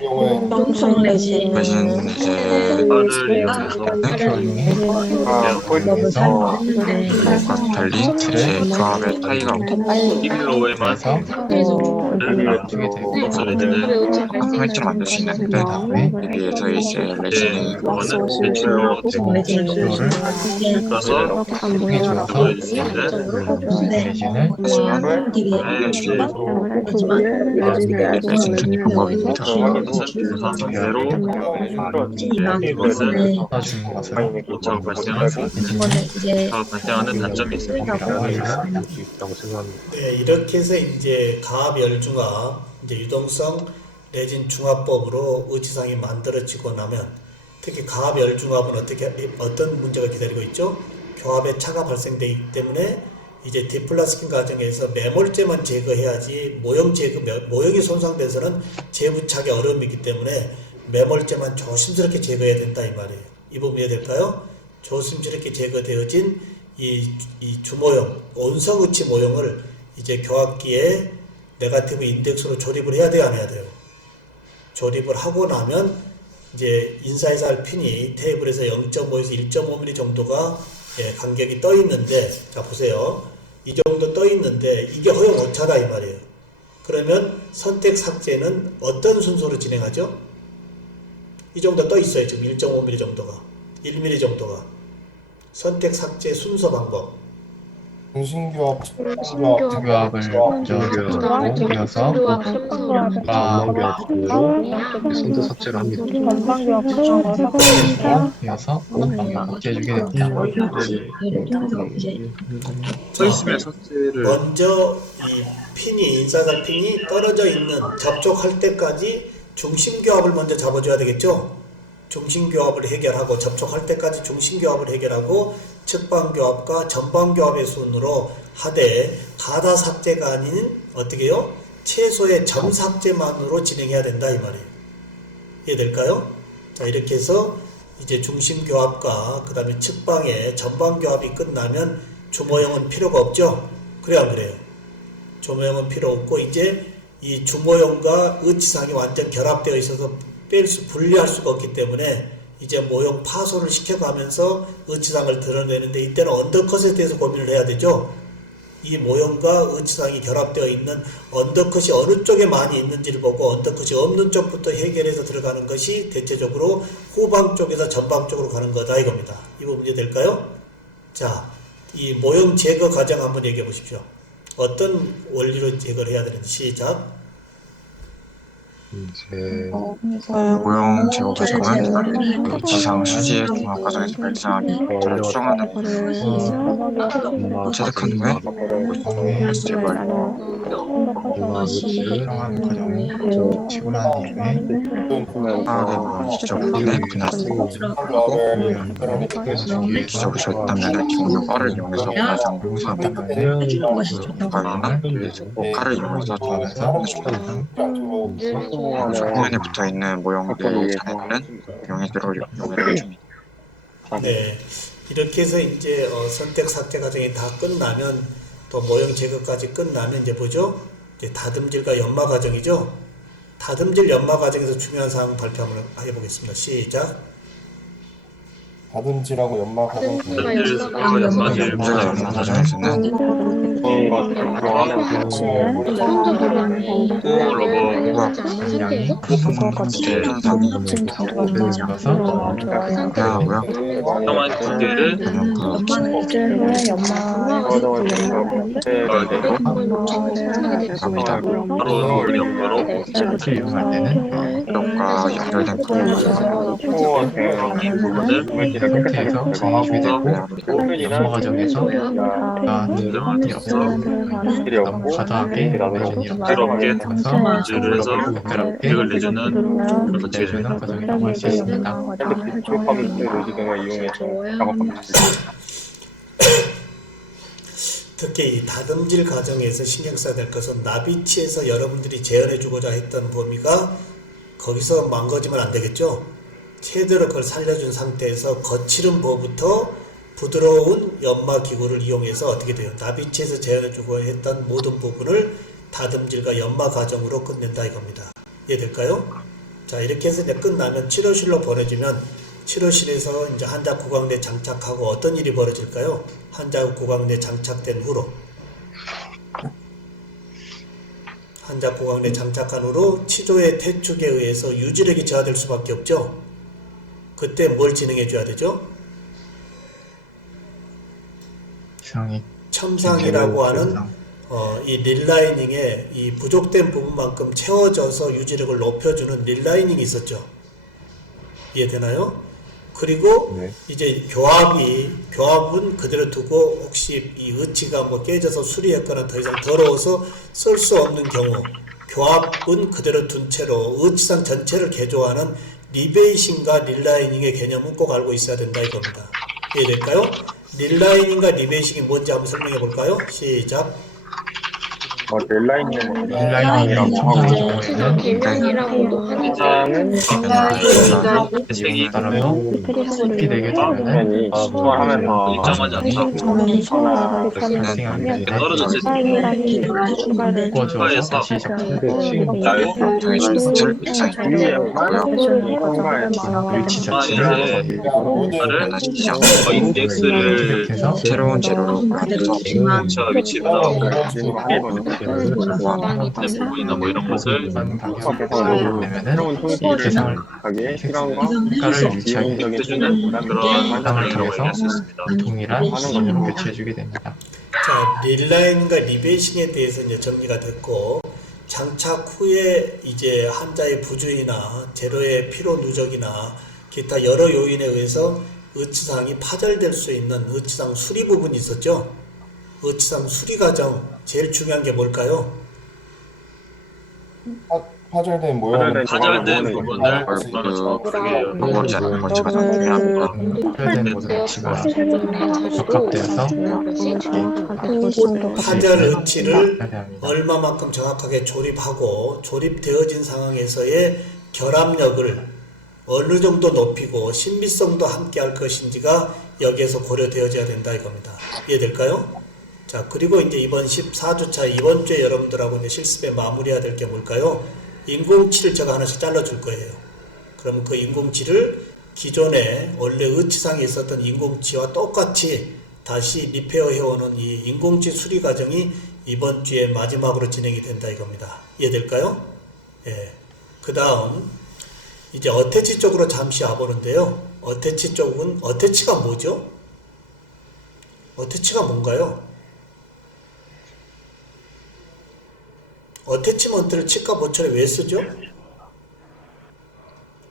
유동성 레진 레진은 이제 발을 이용해서 과 달리 이제 교합의 타이가 힐로에만 주게 되고 레진을 활짝 만들 수 있는데 여기에서 이제 레진이 그거는 매출로 이거를 가서 해줘서 보여줄 수 있는 레진을 레진 전이 방법입니다. 정상 상태로 이것은 넣어주는 것으로 고착 발생하고 발생하는 단점이 있습니다. 네, 이렇게 해서 이제 가압 열중합, 이제 유동성 레진 중합법으로 의치상이 만들어지고 나면 특히 가압 열중합은 어떤 문제가 기다리고 있죠? 교합의 차가 발생되기 때문에 이제 디플라스킹 과정에서 매몰제만 제거해야지 모형이 손상돼서는 재부착이 어려움이기 때문에 매몰제만 조심스럽게 제거해야 된다 이 말이에요. 이 부분 이해될까요? 조심스럽게 제거되어진 이 주모형, 온성의치 모형을 이제 교합기에 네거티브 인덱스로 조립을 해야 돼요, 안 해야 돼요? 조립을 하고 나면 이제 인사이드 할 핀이 테이블에서 0.5에서 1.5mm 정도가 간격이 떠 있는데, 자 보세요. 이 정도 떠 있는데 이게 허용 오차다 이 말이에요. 그러면 선택 삭제는 어떤 순서로 진행하죠? 이 정도 떠 있어요. 지금 1.5mm 정도가, 1mm 정도가. 선택 삭제 순서 방법. 중심교합, 교합을 먼저 이어서 선두 삭제를 합니다. 이어서 복제해주게 됩니다. 서 있으면 삭제를 먼저 이 핀이 인사이드 핀이 떨어져 있는 접촉할 때까지 중심교합을 먼저 잡아줘야 되겠죠. 중심교합을 해결하고 접촉할 때까지 중심교합을 해결하고 측방교합과 전방교합의 순으로 하되 가다 삭제가 아닌 어떻게 해요? 최소의 점 삭제만으로 진행해야 된다 이 말이에요. 이해될까요? 자 이렇게 해서 이제 중심교합과 그 다음에 측방의 전방교합이 끝나면 주모형은 필요가 없죠? 그래요 안 그래요? 주모형은 필요 없고 이제 이 주모형과 의치상이 완전 결합되어 있어서 분리할 수가 없기 때문에 이제 모형 파손을 시켜가면서 의치상을 드러내는데 이때는 언더컷에 대해서 고민을 해야 되죠. 이 모형과 의치상이 결합되어 있는 언더컷이 어느 쪽에 많이 있는지를 보고 언더컷이 없는 쪽부터 해결해서 들어가는 것이 대체적으로 후방 쪽에서 전방 쪽으로 가는 거다 이겁니다. 이 부분 이해될까요? 자, 이 모형 제거 과정 한번 얘기해 보십시오. 어떤 원리로 제거를 해야 되는지 시작. 모형 제거 과정은 지상 수지의 종합 과정에서 발생하는 추정하는 체득한 후에 다시 제거해요. 수정하는 과정을 치고 난 이후에 화학의 모형 기적인데 그날 기적을 절단면에 기본적 발을 이용해서 가장 공사합니다. 가위나 칼을 이용해서 표면에 붙어있는 모형들 자네들은 용해대로 용해를 줍니다. 네, 이렇게 해서 이제 선택 삭제 과정이 다 끝나면 또 모형 제거까지 끝나면 이제 뭐죠? 이제 다듬질과 연마 과정이죠. 다듬질 연마 과정에서 중요한 사항 발표 한번 해보겠습니다. 시작. 다듬질하고 연마 과정. 문제가 연마 과정에서는 양이 하고요. 상황 관계를 바로 연마로 이용할 때는 이런과 연결된 부분을 상태에서 정리하게 되고 연마 과정에서 일이 없어 너무 과다하게 부드럽게 인지를 해서 이걸 내주는 내주는 과정이라고 할 수 있습니다. 특히 이 다듬질 과정에서 신경 써야 될 것은 나비치에서 여러분들이 재현해 주고자 했던 범위가 거기서 망가지면 안 되겠죠. 최대로 그걸 살려준 상태에서 거칠은 부부터 부드러운 연마 기구를 이용해서 어떻게 돼요? 나비치에서 재현해 주고 했던 모든 부분을 다듬질과 연마 과정으로 끝낸다 이겁니다. 이해될까요? 자 이렇게 해서 이제 끝나면 치료실로 보내주면 치료실에서 이제 환자 구강내 장착하고 어떤 일이 벌어질까요? 환자 구강내 장착된 후로 환자 구강내 장착한 후로 치조의 퇴축에 의해서 유지력이 저하될 수밖에 없죠. 그때 뭘 진행해 줘야 되죠? 첨상이라고 하는 이 릴라이닝에 이 부족된 부분만큼 채워져서 유지력을 높여주는 릴라이닝이 있었죠. 이해되나요? 그리고 이제 교합은 그대로 두고 혹시 이 의치가 뭐 깨져서 수리했거나 더 이상 더러워서 쓸 수 없는 경우 교합은 그대로 둔 채로 의치상 전체를 개조하는 리베이싱과 릴라이닝의 개념은 꼭 알고 있어야 된다 이겁니다. 이해될까요? 릴라인인가 리베이싱이 뭔지 한번 설명해 볼까요? 시작. 릴라인은 인라인이라고 하는 경우에는 기능이라고도 하니까 대칭이 따라서 CP 되게 되면은 수월하면서 일정하지 않다. 발생하게 되는데 떨어졌을 때 묶어주어서 다시 시작하고 정해진 것을 입장이고요. 위치 자체를 변화시키죠. 인덱스를 해서 새로운 재료로 만들어서 위치와 위치를 나오고 보완, 내 부분이나 뭐 이런 것을 많은 방향으로 되면은 이 대상을 색깔을 위치하게 해주는 그런 대상을 방향이라고 얘기할 수 통해서 있습니다. 동일한 선으로 교체해주게 됩니다. 자, 릴라인과 리베이싱에 대해서 이제 정리가 됐고, 장착 후에 이제 환자의 부주의나 재료의 피로 누적이나 기타 여러 요인에 의해서 의치상이 파절될 수 있는 의치상 수리 부분이 있었죠. 의치상 수리 과정 제일 중요한 게 뭘까요? 파절된 모양, 파절된 부분을 방어하지 않는 것이 가장 중요합니다. 파절된 모든 위치가 복합되어서 파절 의치를 해야 합니다. 얼마만큼 정확하게 조립하고 조립되어진 상황에서의 결합력을 어느 정도 높이고 신비성도 함께 할 것인지가 여기에서 고려되어져야 된다 이겁니다. 이해될까요? 자, 그리고 이제 이번 14주차 이번 주에 여러분들하고 이제 실습에 마무리해야 될 게 뭘까요? 인공치를 제가 하나씩 잘라줄 거예요. 그러면 그 인공치를 기존에 원래 의치상에 있었던 인공치와 똑같이 다시 리페어 해오는 이 인공치 수리 과정이 이번 주에 마지막으로 진행이 된다 이겁니다. 이해될까요? 예. 그 다음 이제 어태치 쪽으로 잠시 와보는데요. 어태치 쪽은 어태치가 뭐죠? 어태치가 뭔가요? 어태치먼트를 치과 보철에 왜 쓰죠?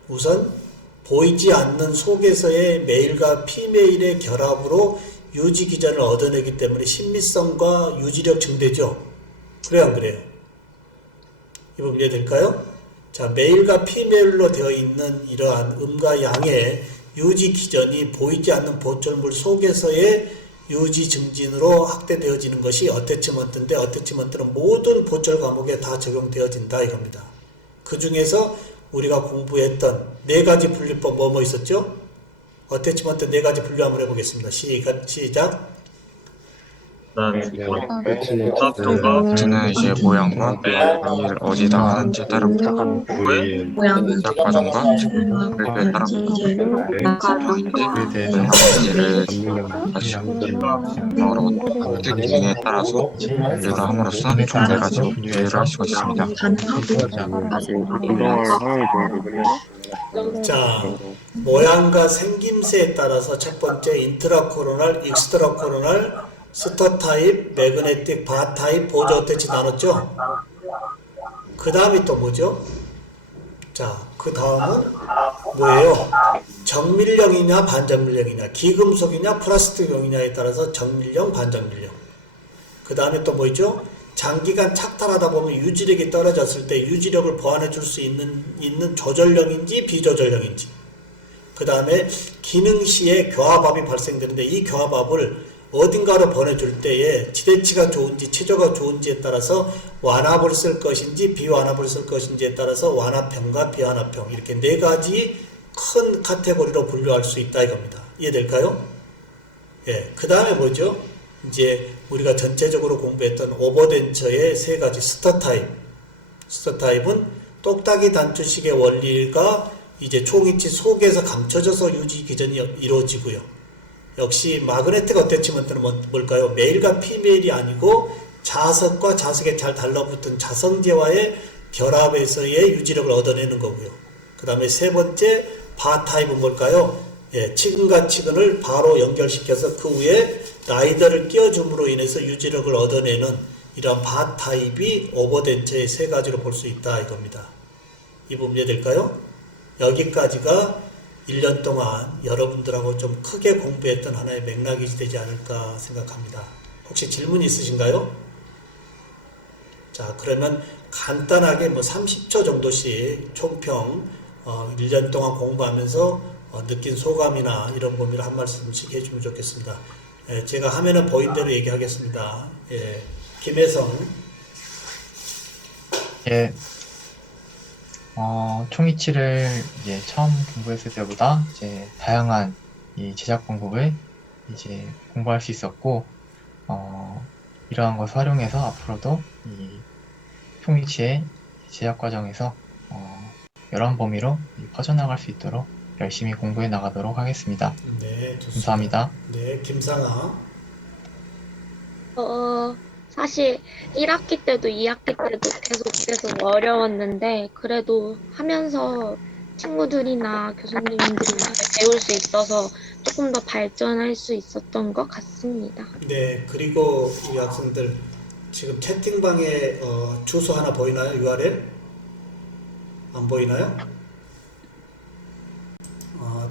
우선 보이지 않는 속에서의 메일과 피메일의 결합으로 유지 기전을 얻어내기 때문에 신미성과 유지력 증대죠. 그래요, 안 그래요? 이 부분 이해될까요? 자, 메일과 피메일로 되어 있는 이러한 음과 양의 유지 기전이 보이지 않는 보철물 속에서의 유지 증진으로 확대되어지는 것이 어태치먼트인데, 어태치먼트는 모든 보철 과목에 다 적용되어진다 이겁니다. 그 중에서 우리가 공부했던 네 가지 분류법 뭐뭐 있었죠? 어태치먼트 네 가지 분류 한번 해보겠습니다. 시작. 배트는 이제 모양과 이를 어디다 하는지에 따라 제작 과정과 제품에 따라 보이는데 얘를 다시 획득 기능에 따라서 분류를 함으로써 총 4가지로 분류를 할 수가 있습니다. 자, 모양과 생김새에 따라서 첫 번째 인트라코로날, 익스트라코로날, 스터 타입, 매그네틱, 바 타입, 보조 어태치 나눴죠? 그 다음이 또 뭐죠? 자, 그 다음은 뭐예요? 정밀령이냐 반정밀령이냐, 기금속이냐 플라스틱용이냐에 따라서 정밀령, 반정밀령. 그 다음에 또 뭐 있죠? 장기간 착탈하다 보면 유지력이 떨어졌을 때 유지력을 보완해 줄 수 있는 조절령인지 비조절령인지. 그 다음에 기능 시에 교합압이 발생되는데 이 교합압을 어딘가로 보내줄 때에 지대치가 좋은지 체조가 좋은지에 따라서 완압을 쓸 것인지 비완압을 쓸 것인지에 따라서 완압형과 비완압형 이렇게 네 가지 큰 카테고리로 분류할 수 있다 이겁니다. 이해될까요? 예, 그 다음에 뭐죠? 이제 우리가 전체적으로 공부했던 오버덴처의 세 가지 스터 타입. 스터 타입은 똑딱이 단추식의 원리가 이제 총이치 속에서 감춰져서 유지 기전이 이루어지고요. 역시 마그네틱 어태치먼트는 뭘까요? 메일과 피메일이 아니고 자석과 자석에 잘 달라붙은 자성제와의 결합에서의 유지력을 얻어내는 거고요. 그 다음에 세 번째 바 타입은 뭘까요? 예, 치근과 치근을 바로 연결시켜서 그 위에 라이더를 끼워줌으로 인해서 유지력을 얻어내는 이런 바 타입이 오버덴처의 세 가지로 볼 수 있다 이겁니다. 이 부분 이해될까요? 여기까지가 1년 동안 여러분들하고 좀 크게 공부했던 하나의 맥락이 되지 않을까 생각합니다. 혹시 질문 있으신가요? 자, 그러면 간단하게 뭐 30초 정도씩 총평 1년 동안 공부하면서 느낀 소감이나 이런 범위를 한 말씀씩 해주면 좋겠습니다. 예, 제가 화면에 보인 대로 얘기하겠습니다. 예, 김혜성. 예, 총이치를 이제 처음 공부했을 때보다 이제 다양한 이 제작 방법을 이제 공부할 수 있었고, 이러한 것을 활용해서 앞으로도 이 총이치의 제작 과정에서 여러 범위로 퍼져나갈 수 있도록 열심히 공부해 나가도록 하겠습니다. 네, 좋습니다. 감사합니다. 네, 김상아. 사실 1학기 때도 2학기 때도 계속 어려웠는데 그래도 하면서 친구들이나 교수님들이 배울 수 있어서 조금 더 발전할 수 있었던 것 같습니다. 네, 그리고 우리 학생들 지금 채팅방에 주소 하나 보이나요? URL? 안 보이나요?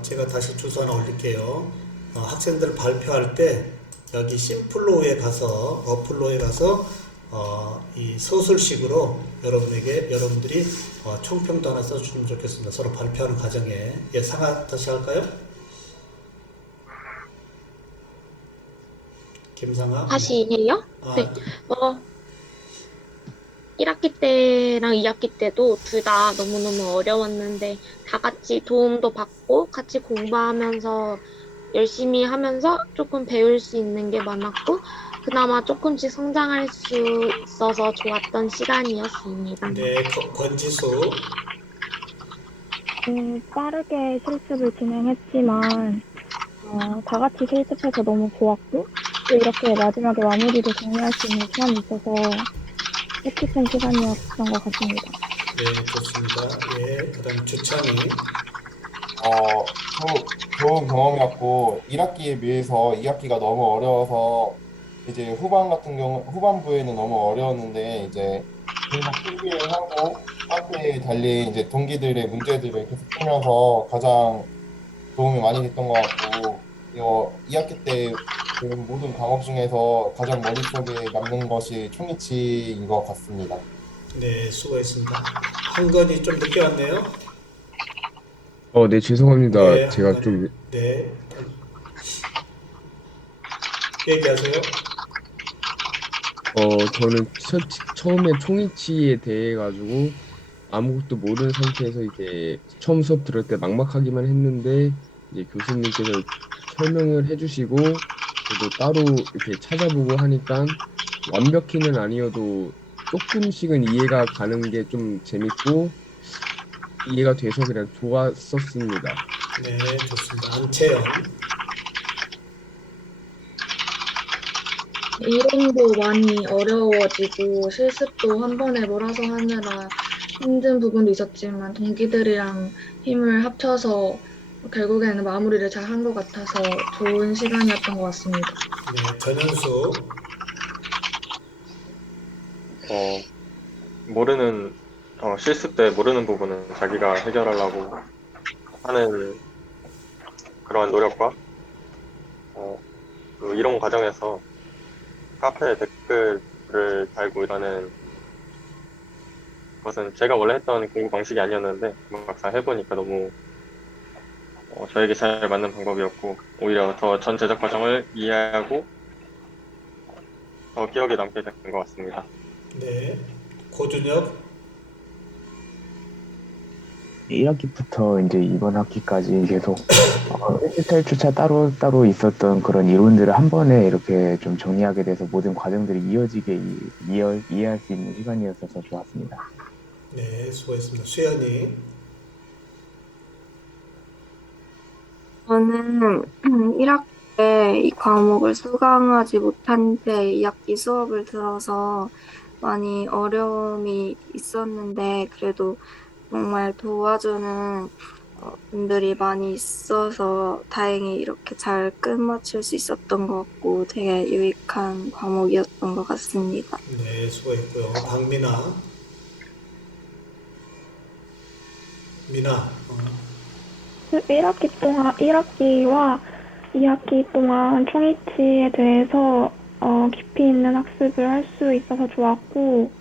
제가 다시 주소 하나 올릴게요. 학생들 발표할 때 여기 심플로우에 가서 어플로에 가서 이 서술식으로 여러분들이 총평도 하나 써주시면 좋겠습니다. 서로 발표하는 과정에. 예, 상하 다시 할까요? 김상아. 다시 해요? 네. 1학기 때랑 2학기 때도 둘 다 너무너무 어려웠는데 다 같이 도움도 받고 같이 공부하면서 열심히 하면서 조금 배울 수 있는 게 많았고 그나마 조금씩 성장할 수 있어서 좋았던 시간이었습니다. 네, 권지수. 빠르게 실습을 진행했지만 다 같이 실습해서 너무 좋았고 또 이렇게 마지막에 마무리도 정리할 수 있는 시간이 있어서 뜻깊은 시간이었던 것 같습니다. 네, 좋습니다. 예, 그다음 주찬이. 좋은 경험이었고 1학기에 비해서 2학기가 너무 어려워서 이제 후반부에는 너무 어려웠는데 이제 계속 필기를 하고 카페에 달린 이제 동기들의 문제들을 계속 풀면서 가장 도움이 많이 됐던 것 같고 2학기 때 배운 모든 과목 중에서 가장 머릿속에 남는 것이 총이치인 것 같습니다. 네, 수고했습니다. 한건이 좀 늦게 왔네요. 네, 죄송합니다. 네, 제가 한건이. 좀, 네. 얘기하세요. 저는 처음에 총이치에 대해 가지고 아무것도 모르는 상태에서 이제 처음 수업 들을 때 막막하기만 했는데 이제 교수님께서 설명을 해주시고 저도 따로 이렇게 찾아보고 하니까 완벽히는 아니어도 조금씩은 이해가 가는 게 좀 재밌고 이해가 돼서 그냥 좋았었습니다. 네, 좋습니다. 안채영. 이론도 많이 어려워지고 실습도 한 번에 몰아서 하느라 힘든 부분도 있었지만 동기들이랑 힘을 합쳐서 결국에는 마무리를 잘 한 것 같아서 좋은 시간이었던 것 같습니다. 네, 전현수. 실습 때 모르는 부분은 자기가 해결하려고 하는 그러한 노력과 그 이론 과정에서 카페에 댓글을 달고 이러는 것은 제가 원래 했던 공부 방식이 아니었는데 막상 해보니까 너무 저에게 잘 맞는 방법이었고 오히려 더 전 제작 과정을 이해하고 더 기억에 남게 된 것 같습니다. 네, 고준혁. 1학기부터 이제 이번 학기까지 계속 1주차, 2주차 따로 있었던 그런 이론들을 한 번에 이렇게 좀 정리하게 돼서 모든 과정들이 이어지게 이해할 수 있는 시간이었어서 좋았습니다. 네, 수고했습니다. 수연이. 저는 1학기 때 이 과목을 수강하지 못한 채 2학기 수업을 들어서 많이 어려움이 있었는데 그래도 정말 도와주는 분들이 많이 있어서 다행히 이렇게 잘 끝마칠 수 있었던 것 같고 되게 유익한 과목이었던 것 같습니다. 네, 수고했고요. 박민아. 민아. 1학기와 2학기 동안 총이치에 대해서 깊이 있는 학습을 할 수 있어서 좋았고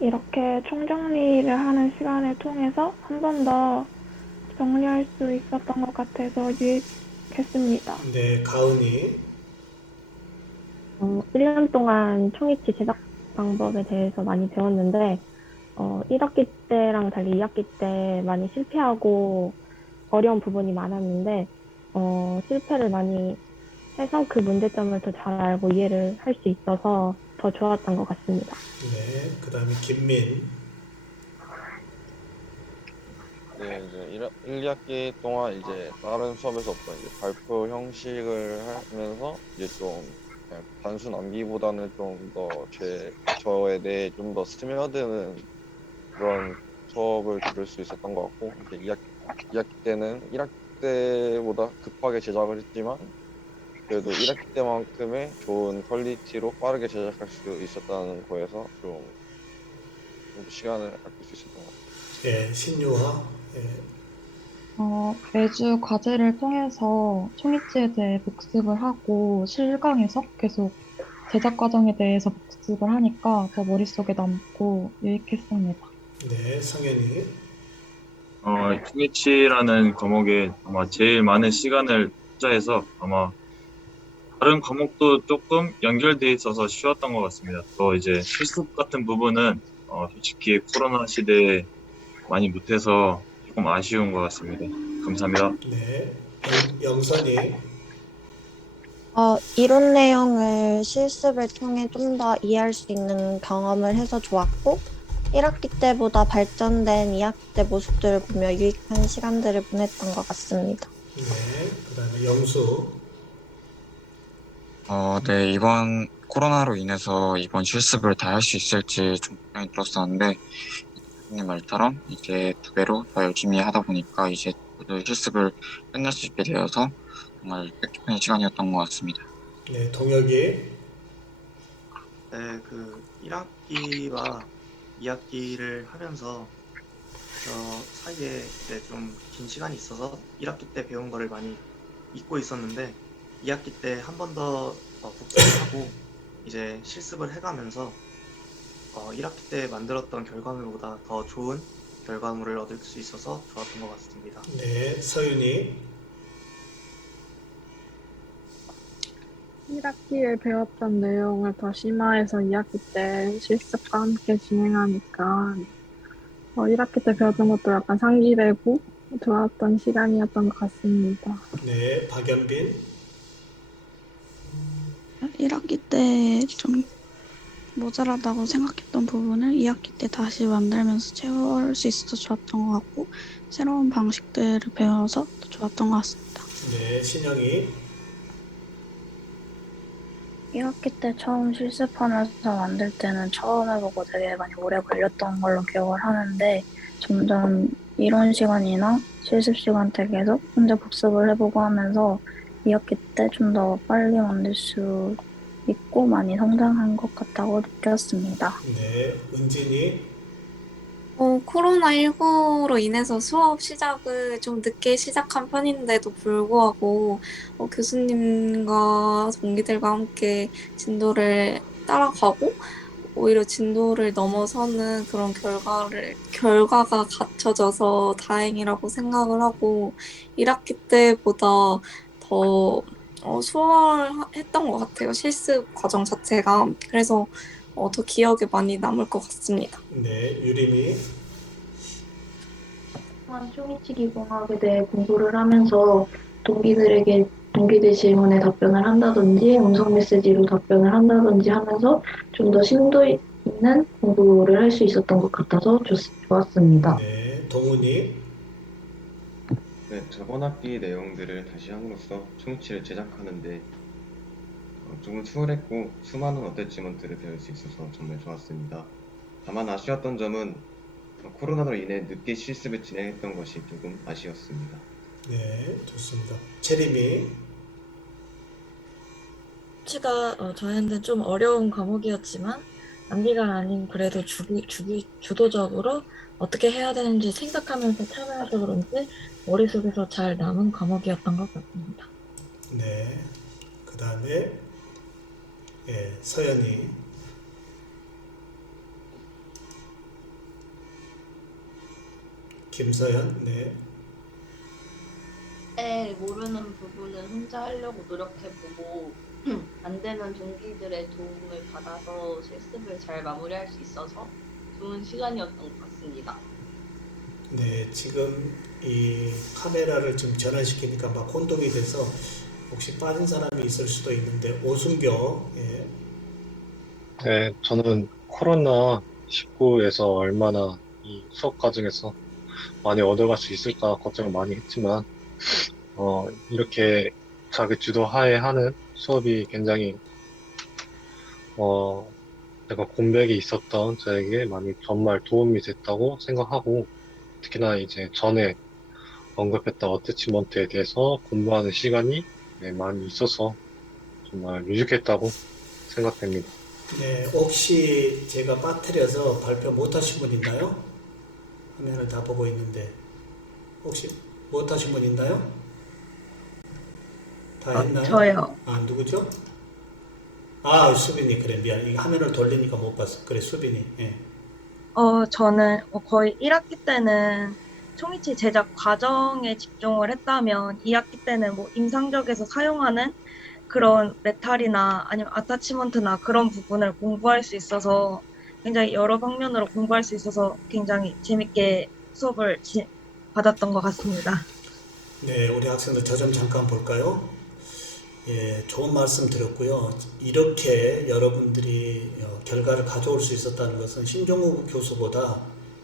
이렇게 총정리를 하는 시간을 통해서 한 번 더 정리할 수 있었던 것 같아서 유익했습니다. 네, 가은이. 1년 동안 총이치 제작 방법에 대해서 많이 배웠는데, 1학기 때랑 달리 2학기 때 많이 실패하고 어려운 부분이 많았는데, 실패를 많이 해서 그 문제점을 더 잘 알고 이해를 할 수 있어서 더 좋았던 것 같습니다. 네, 그 다음에 김민. 네, 이제 1, 2학기 동안 이제 다른 수업에서 없던 이제 발표 형식을 하면서 이제 좀 그냥 단순 암기보다는 좀 더 저에 대해 좀 더 스며드는 그런 수업을 들을 수 있었던 것 같고 이제 2학기 때는 1학기 때보다 급하게 제작을 했지만 그래도 1학기 때만큼의 좋은 퀄리티로 빠르게 제작할 수 있었다는 거에서 좀 시간을 아낄 수 있었던 것 같아요. 예, 신유화. 예, 매주 과제를 통해서 총이치에 대해 복습을 하고 실강에서 계속 제작 과정에 대해서 복습을 하니까 더 머릿속에 남고 유익했습니다. 네, 성현이. 총이치라는 과목에 아마 제일 많은 시간을 투자해서 아마 다른 과목도 조금 연결돼 있어서 쉬웠던 것 같습니다. 또 이제 실습 같은 부분은 솔직히 코로나 시대에 많이 못해서 조금 아쉬운 것 같습니다. 감사합니다. 네, 영선이. 이론 내용을 실습을 통해 좀 더 이해할 수 있는 경험을 해서 좋았고, 1학기 때보다 발전된 2학기 때 모습들을 보며 유익한 시간들을 보냈던 것 같습니다. 네, 그 다음에 영수. 네, 이번 코로나로 인해서 이번 실습을 다 할 수 있을지 좀 걱정이 들었었는데, 선생님 말처럼 이제 2배로 더 열심히 하다 보니까 이제 모두 실습을 끝낼 수 있게 되어서 정말 뜻깊은 시간이었던 것 같습니다. 네, 동혁이. 네, 그 1학기와 2학기를 하면서 저 사이에 이제 좀 긴 시간이 있어서 1학기 때 배운 거를 많이 잊고 있었는데 2학기 때 한 번 더 복습을 하고 이제 실습을 해가면서 1학기 때 만들었던 결과물보다 더 좋은 결과물을 얻을 수 있어서 좋았던 것 같습니다. 네, 서윤이. 1학기에 배웠던 내용을 더 심화해서 2학기 때 실습과 함께 진행하니까 1학기 때 배웠던 것도 약간 상기되고 좋았던 시간이었던 것 같습니다. 네, 박연빈. 1학기 때 좀 모자라다고 생각했던 부분을 2학기 때 다시 만들면서 채울 수 있어서 좋았던 것 같고 새로운 방식들을 배워서 더 좋았던 것 같습니다. 네, 신영이. 1학기 때 처음 실습하면서 만들 때는 처음 해보고 되게 많이 오래 걸렸던 걸로 기억을 하는데 점점 이론 시간이나 실습 시간 때 계속 혼자 복습을 해보고 하면서 2학기 때 좀 더 빨리 만들 수 있고 많이 성장한 것 같다고 느꼈습니다. 네, 은진이. 코로나19로 인해서 수업 시작을 좀 늦게 시작한 편인데도 불구하고 교수님과 동기들과 함께 진도를 따라가고 오히려 진도를 넘어서는 그런 결과가 갖춰져서 다행이라고 생각을 하고 1학기 때보다 더 수월했던 것 같아요. 실습 과정 자체가. 그래서 더 기억에 많이 남을 것 같습니다. 네, 유림이. 총이치 기공학에 대해 공부를 하면서 동기들 질문에 답변을 한다든지 음성 메시지로 답변을 한다든지 하면서 좀 더 심도 있는 공부를 할 수 있었던 것 같아서 좋았습니다. 네, 동훈이. 네, 저번 학기 내용들을 다시 함으로써 총이치를 제작하는데 조금 수월했고 수많은 어태치먼트를 배울 수 있어서 정말 좋았습니다. 다만 아쉬웠던 점은 코로나로 인해 늦게 실습을 진행했던 것이 조금 아쉬웠습니다. 네, 좋습니다. 채림이. 치가 저희한테 좀 어려운 과목이었지만 암기가 아닌 그래도 주도적으로 어떻게 해야 되는지 생각하면서 참여해서 그런지 머릿속에서 잘 남은 과목이었던 것 같습니다. 네, 그 다음에 예, 서연이. 김서연. 네. 모르는 부분은 혼자 하려고 노력해보고 안 되는 동기들의 도움을 받아서 실습을 잘 마무리할 수 있어서 좋은 시간이었던 것 같습니다. 네, 지금 이 카메라를 지금 전환시키니까 막 혼동이 돼서 혹시 빠진 사람이 있을 수도 있는데 오순교, 예. 네, 저는 코로나19에서 얼마나 이 수업 과정에서 많이 얻어갈 수 있을까 걱정을 많이 했지만, 이렇게 자기 주도 하에 하는 수업이 굉장히, 제가 공백이 있었던 저에게 많이 정말 도움이 됐다고 생각하고, 특히나 이제 전에 언급했던 어태치먼트에 대해서 공부하는 시간이 많이 있어서 정말 유익했다고 생각됩니다. 네, 혹시 제가 빠뜨려서 발표 못하신 분 있나요? 화면을 다 보고 있는데 혹시 못하신 분 있나요? 다 했나요? 저요. 아, 누구죠? 수빈이. 그래, 미안. 이 화면을 돌리니까 못 봤어. 그래, 수빈이. 예. 저는 거의 1학기 때는 총이치 제작 과정에 집중을 했다면 2학기 때는 뭐 임상적에서 사용하는 그런 메탈이나 아니면 아타치먼트나 그런 부분을 공부할 수 있어서 굉장히 여러 방면으로 공부할 수 있어서 굉장히 재밌게 수업을 받았던 것 같습니다. 네, 우리 학생들 저 점 잠깐 볼까요? 예, 좋은 말씀 드렸고요. 이렇게 여러분들이 결과를 가져올 수 있었다는 것은 신종우 교수보다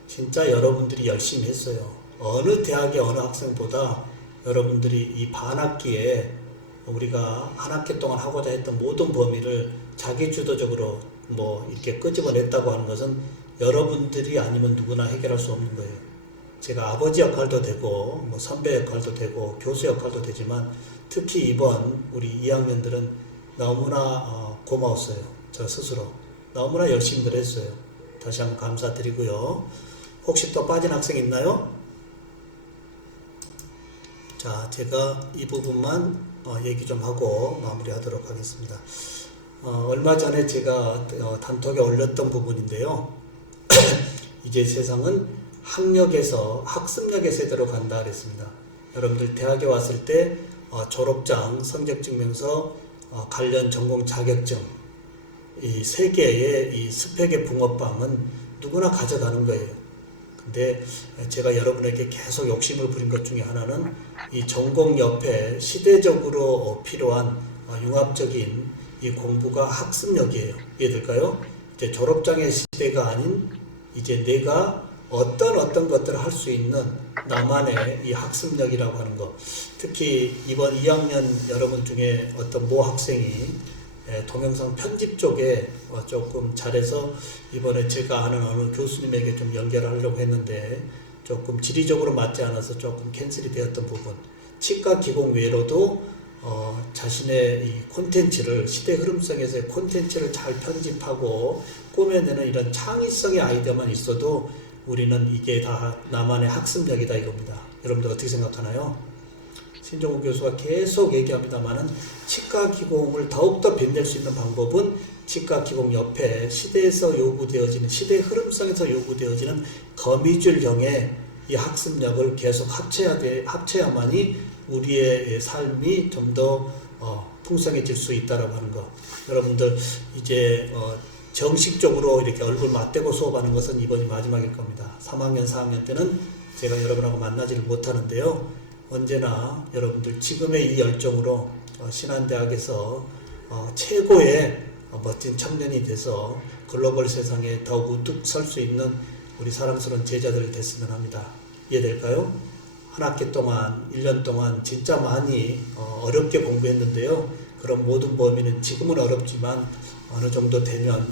진짜 여러분들이 열심히 했어요. 어느 대학의 어느 학생보다 여러분들이 이 반학기에 우리가 한 학기 동안 하고자 했던 모든 범위를 자기주도적으로 뭐 이렇게 끄집어냈다고 하는 것은 여러분들이 아니면 누구나 해결할 수 없는 거예요. 제가 아버지 역할도 되고 뭐 선배 역할도 되고 교수 역할도 되지만 특히 이번 우리 2학년들은 너무나 고마웠어요. 저 스스로 너무나 열심히들 했어요. 다시 한번 감사드리고요. 혹시 또 빠진 학생 있나요? 자, 제가 이 부분만 얘기 좀 하고 마무리하도록 하겠습니다. 얼마 전에 제가 단톡에 올렸던 부분인데요. 이제 세상은 학력에서 학습력의 세대로 간다 그랬습니다. 여러분들 대학에 왔을 때 졸업장, 성적증명서, 관련 전공 자격증 이 세 개의 이 스펙의 붕어빵은 누구나 가져가는 거예요. 근데 제가 여러분에게 계속 욕심을 부린 것 중에 하나는 이 전공 옆에 시대적으로 필요한 융합적인 이 공부가 학습력이에요. 이해될까요? 이제 졸업장의 시대가 아닌 이제 내가 어떤 것들을 할 수 있는 나만의 이 학습력이라고 하는 거. 특히 이번 2학년 여러분 중에 어떤 모 학생이 동영상 편집 쪽에 조금 잘해서 이번에 제가 아는 어느 교수님에게 좀 연결하려고 했는데 조금 지리적으로 맞지 않아서 조금 캔슬이 되었던 부분. 치과 기공 외로도 자신의 이 콘텐츠를 시대 흐름성에서의 콘텐츠를 잘 편집하고 꾸며내는 이런 창의성의 아이디어만 있어도 우리는 이게 다 나만의 학습력이다 이겁니다. 여러분들 어떻게 생각하나요? 신종우 교수가 계속 얘기합니다만은 치과 기공을 더욱더 빛낼 수 있는 방법은 치과 기공 옆에 시대에서 요구되어지는 시대 흐름성에서 요구되어지는 거미줄형의 이 학습력을 계속 합쳐야만이 우리의 삶이 좀 더 풍성해질 수 있다라고 하는 거. 여러분들 이제 정식적으로 이렇게 얼굴 맞대고 수업하는 것은 이번이 마지막일 겁니다. 3학년, 4학년 때는 제가 여러분하고 만나지를 못하는데요. 언제나 여러분들 지금의 이 열정으로 신한대학에서 최고의 멋진 청년이 돼서 글로벌 세상에 더욱 우뚝 설 수 있는 우리 사랑스러운 제자들이 됐으면 합니다. 이해될까요? 한 학기 동안, 1년 동안 진짜 많이 어렵게 공부했는데요. 그런 모든 범위는 지금은 어렵지만 어느 정도 되면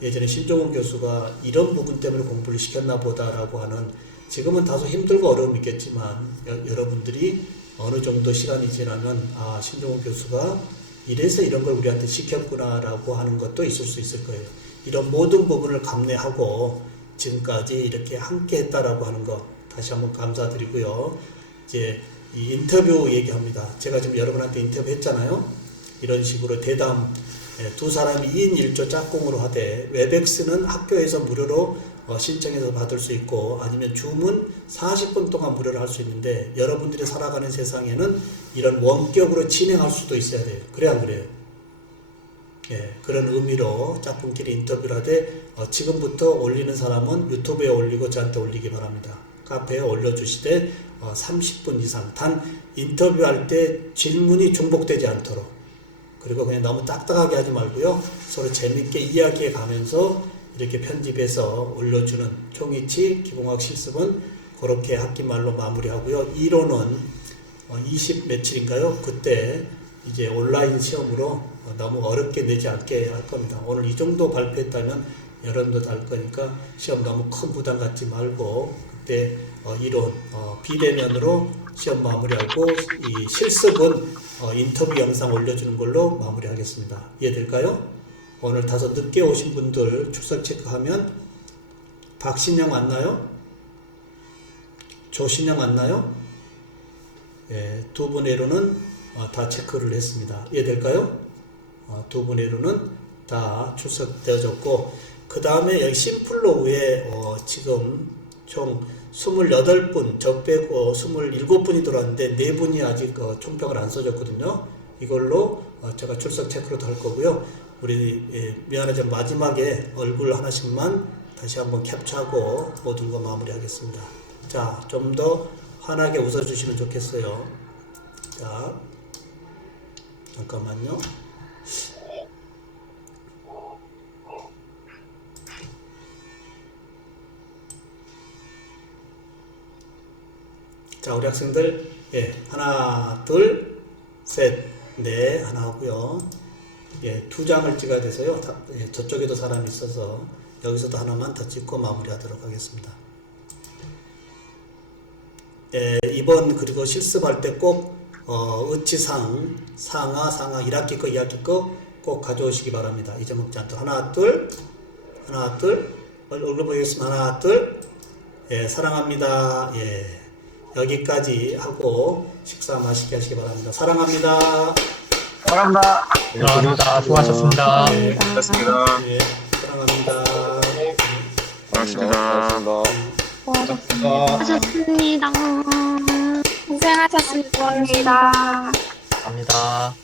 예전에 신종훈 교수가 이런 부분 때문에 공부를 시켰나 보다라고 하는 지금은 다소 힘들고 어려움이 있겠지만 여러분들이 어느 정도 시간이 지나면 신종훈 교수가 이래서 이런 걸 우리한테 시켰구나라고 하는 것도 있을 수 있을 거예요. 이런 모든 부분을 감내하고 지금까지 이렇게 함께 했다라고 하는 거 다시 한번 감사드리고요. 이제 이 인터뷰 얘기합니다. 제가 지금 여러분한테 인터뷰 했잖아요. 이런 식으로 대담 두 사람이 2인 1조 짝꿍으로 하되 웹엑스는 학교에서 무료로 신청해서 받을 수 있고 아니면 줌은 40분 동안 무료로 할 수 있는데 여러분들이 살아가는 세상에는 이런 원격으로 진행할 수도 있어야 돼요. 그래 안 그래요? 예, 그런 의미로 짝꿍끼리 인터뷰를 하되 지금부터 올리는 사람은 유튜브에 올리고 저한테 올리기 바랍니다. 카페에 올려주시되 30분 이상 단 인터뷰할 때 질문이 중복되지 않도록, 그리고 그냥 너무 딱딱하게 하지 말고요. 서로 재밌게 이야기해 가면서 이렇게 편집해서 올려주는 총이치 기공학 실습은 그렇게 학기말로 마무리하고요. 이론은 20 며칠인가요? 그때 이제 온라인 시험으로 너무 어렵게 내지 않게 할 겁니다. 오늘 이 정도 발표했다면 여러분도 할 거니까 시험 너무 큰 부담 갖지 말고 그때 이론 비대면으로 시험 마무리하고 이 실습은 인터뷰 영상 올려주는 걸로 마무리하겠습니다. 이해될까요? 오늘 다소 늦게 오신 분들 출석 체크하면 박신영 왔나요? 조신영 왔나요? 예, 두 분의 이론은 다 체크를 했습니다. 이해될까요? 두 분의 이론은 다 출석되어졌고, 그 다음에 여기 심플로우에 지금 총 28분, 저 빼고 27분이 들어왔는데 4분이 아직 총평을 안 써줬거든요. 이걸로 제가 출석 체크로도 할 거고요. 우리 미안하지만 마지막에 얼굴 하나씩만 다시 한번 캡처하고 모든 거 마무리하겠습니다. 자, 좀 더 환하게 웃어주시면 좋겠어요. 자, 잠깐만요. 자, 우리 학생들, 예, 하나, 둘, 셋, 넷, 하나 하고요. 예, 2장을 찍어야 돼서요. 예, 저쪽에도 사람이 있어서 여기서도 하나만 더 찍고 마무리하도록 하겠습니다. 예, 이번 그리고 실습할 때 꼭 의치상, 상하, 1학기 거, 2학기 거 꼭 가져오시기 바랍니다. 잊어먹지 않도록. 하나, 둘, 하나, 둘, 얼굴 보이겠습니다. 하나, 둘, 예, 사랑합니다. 예, 여기까지 하고 식사 맛있게 하시기 바랍니다. 사랑합니다. 사랑합니다. 사랑합니다. 수고하셨습니다. 네, 고맙습니다. 예, 사랑합니다. 고맙습니다. 고생하셨습니다. 고생하셨습니다. 감사합니다.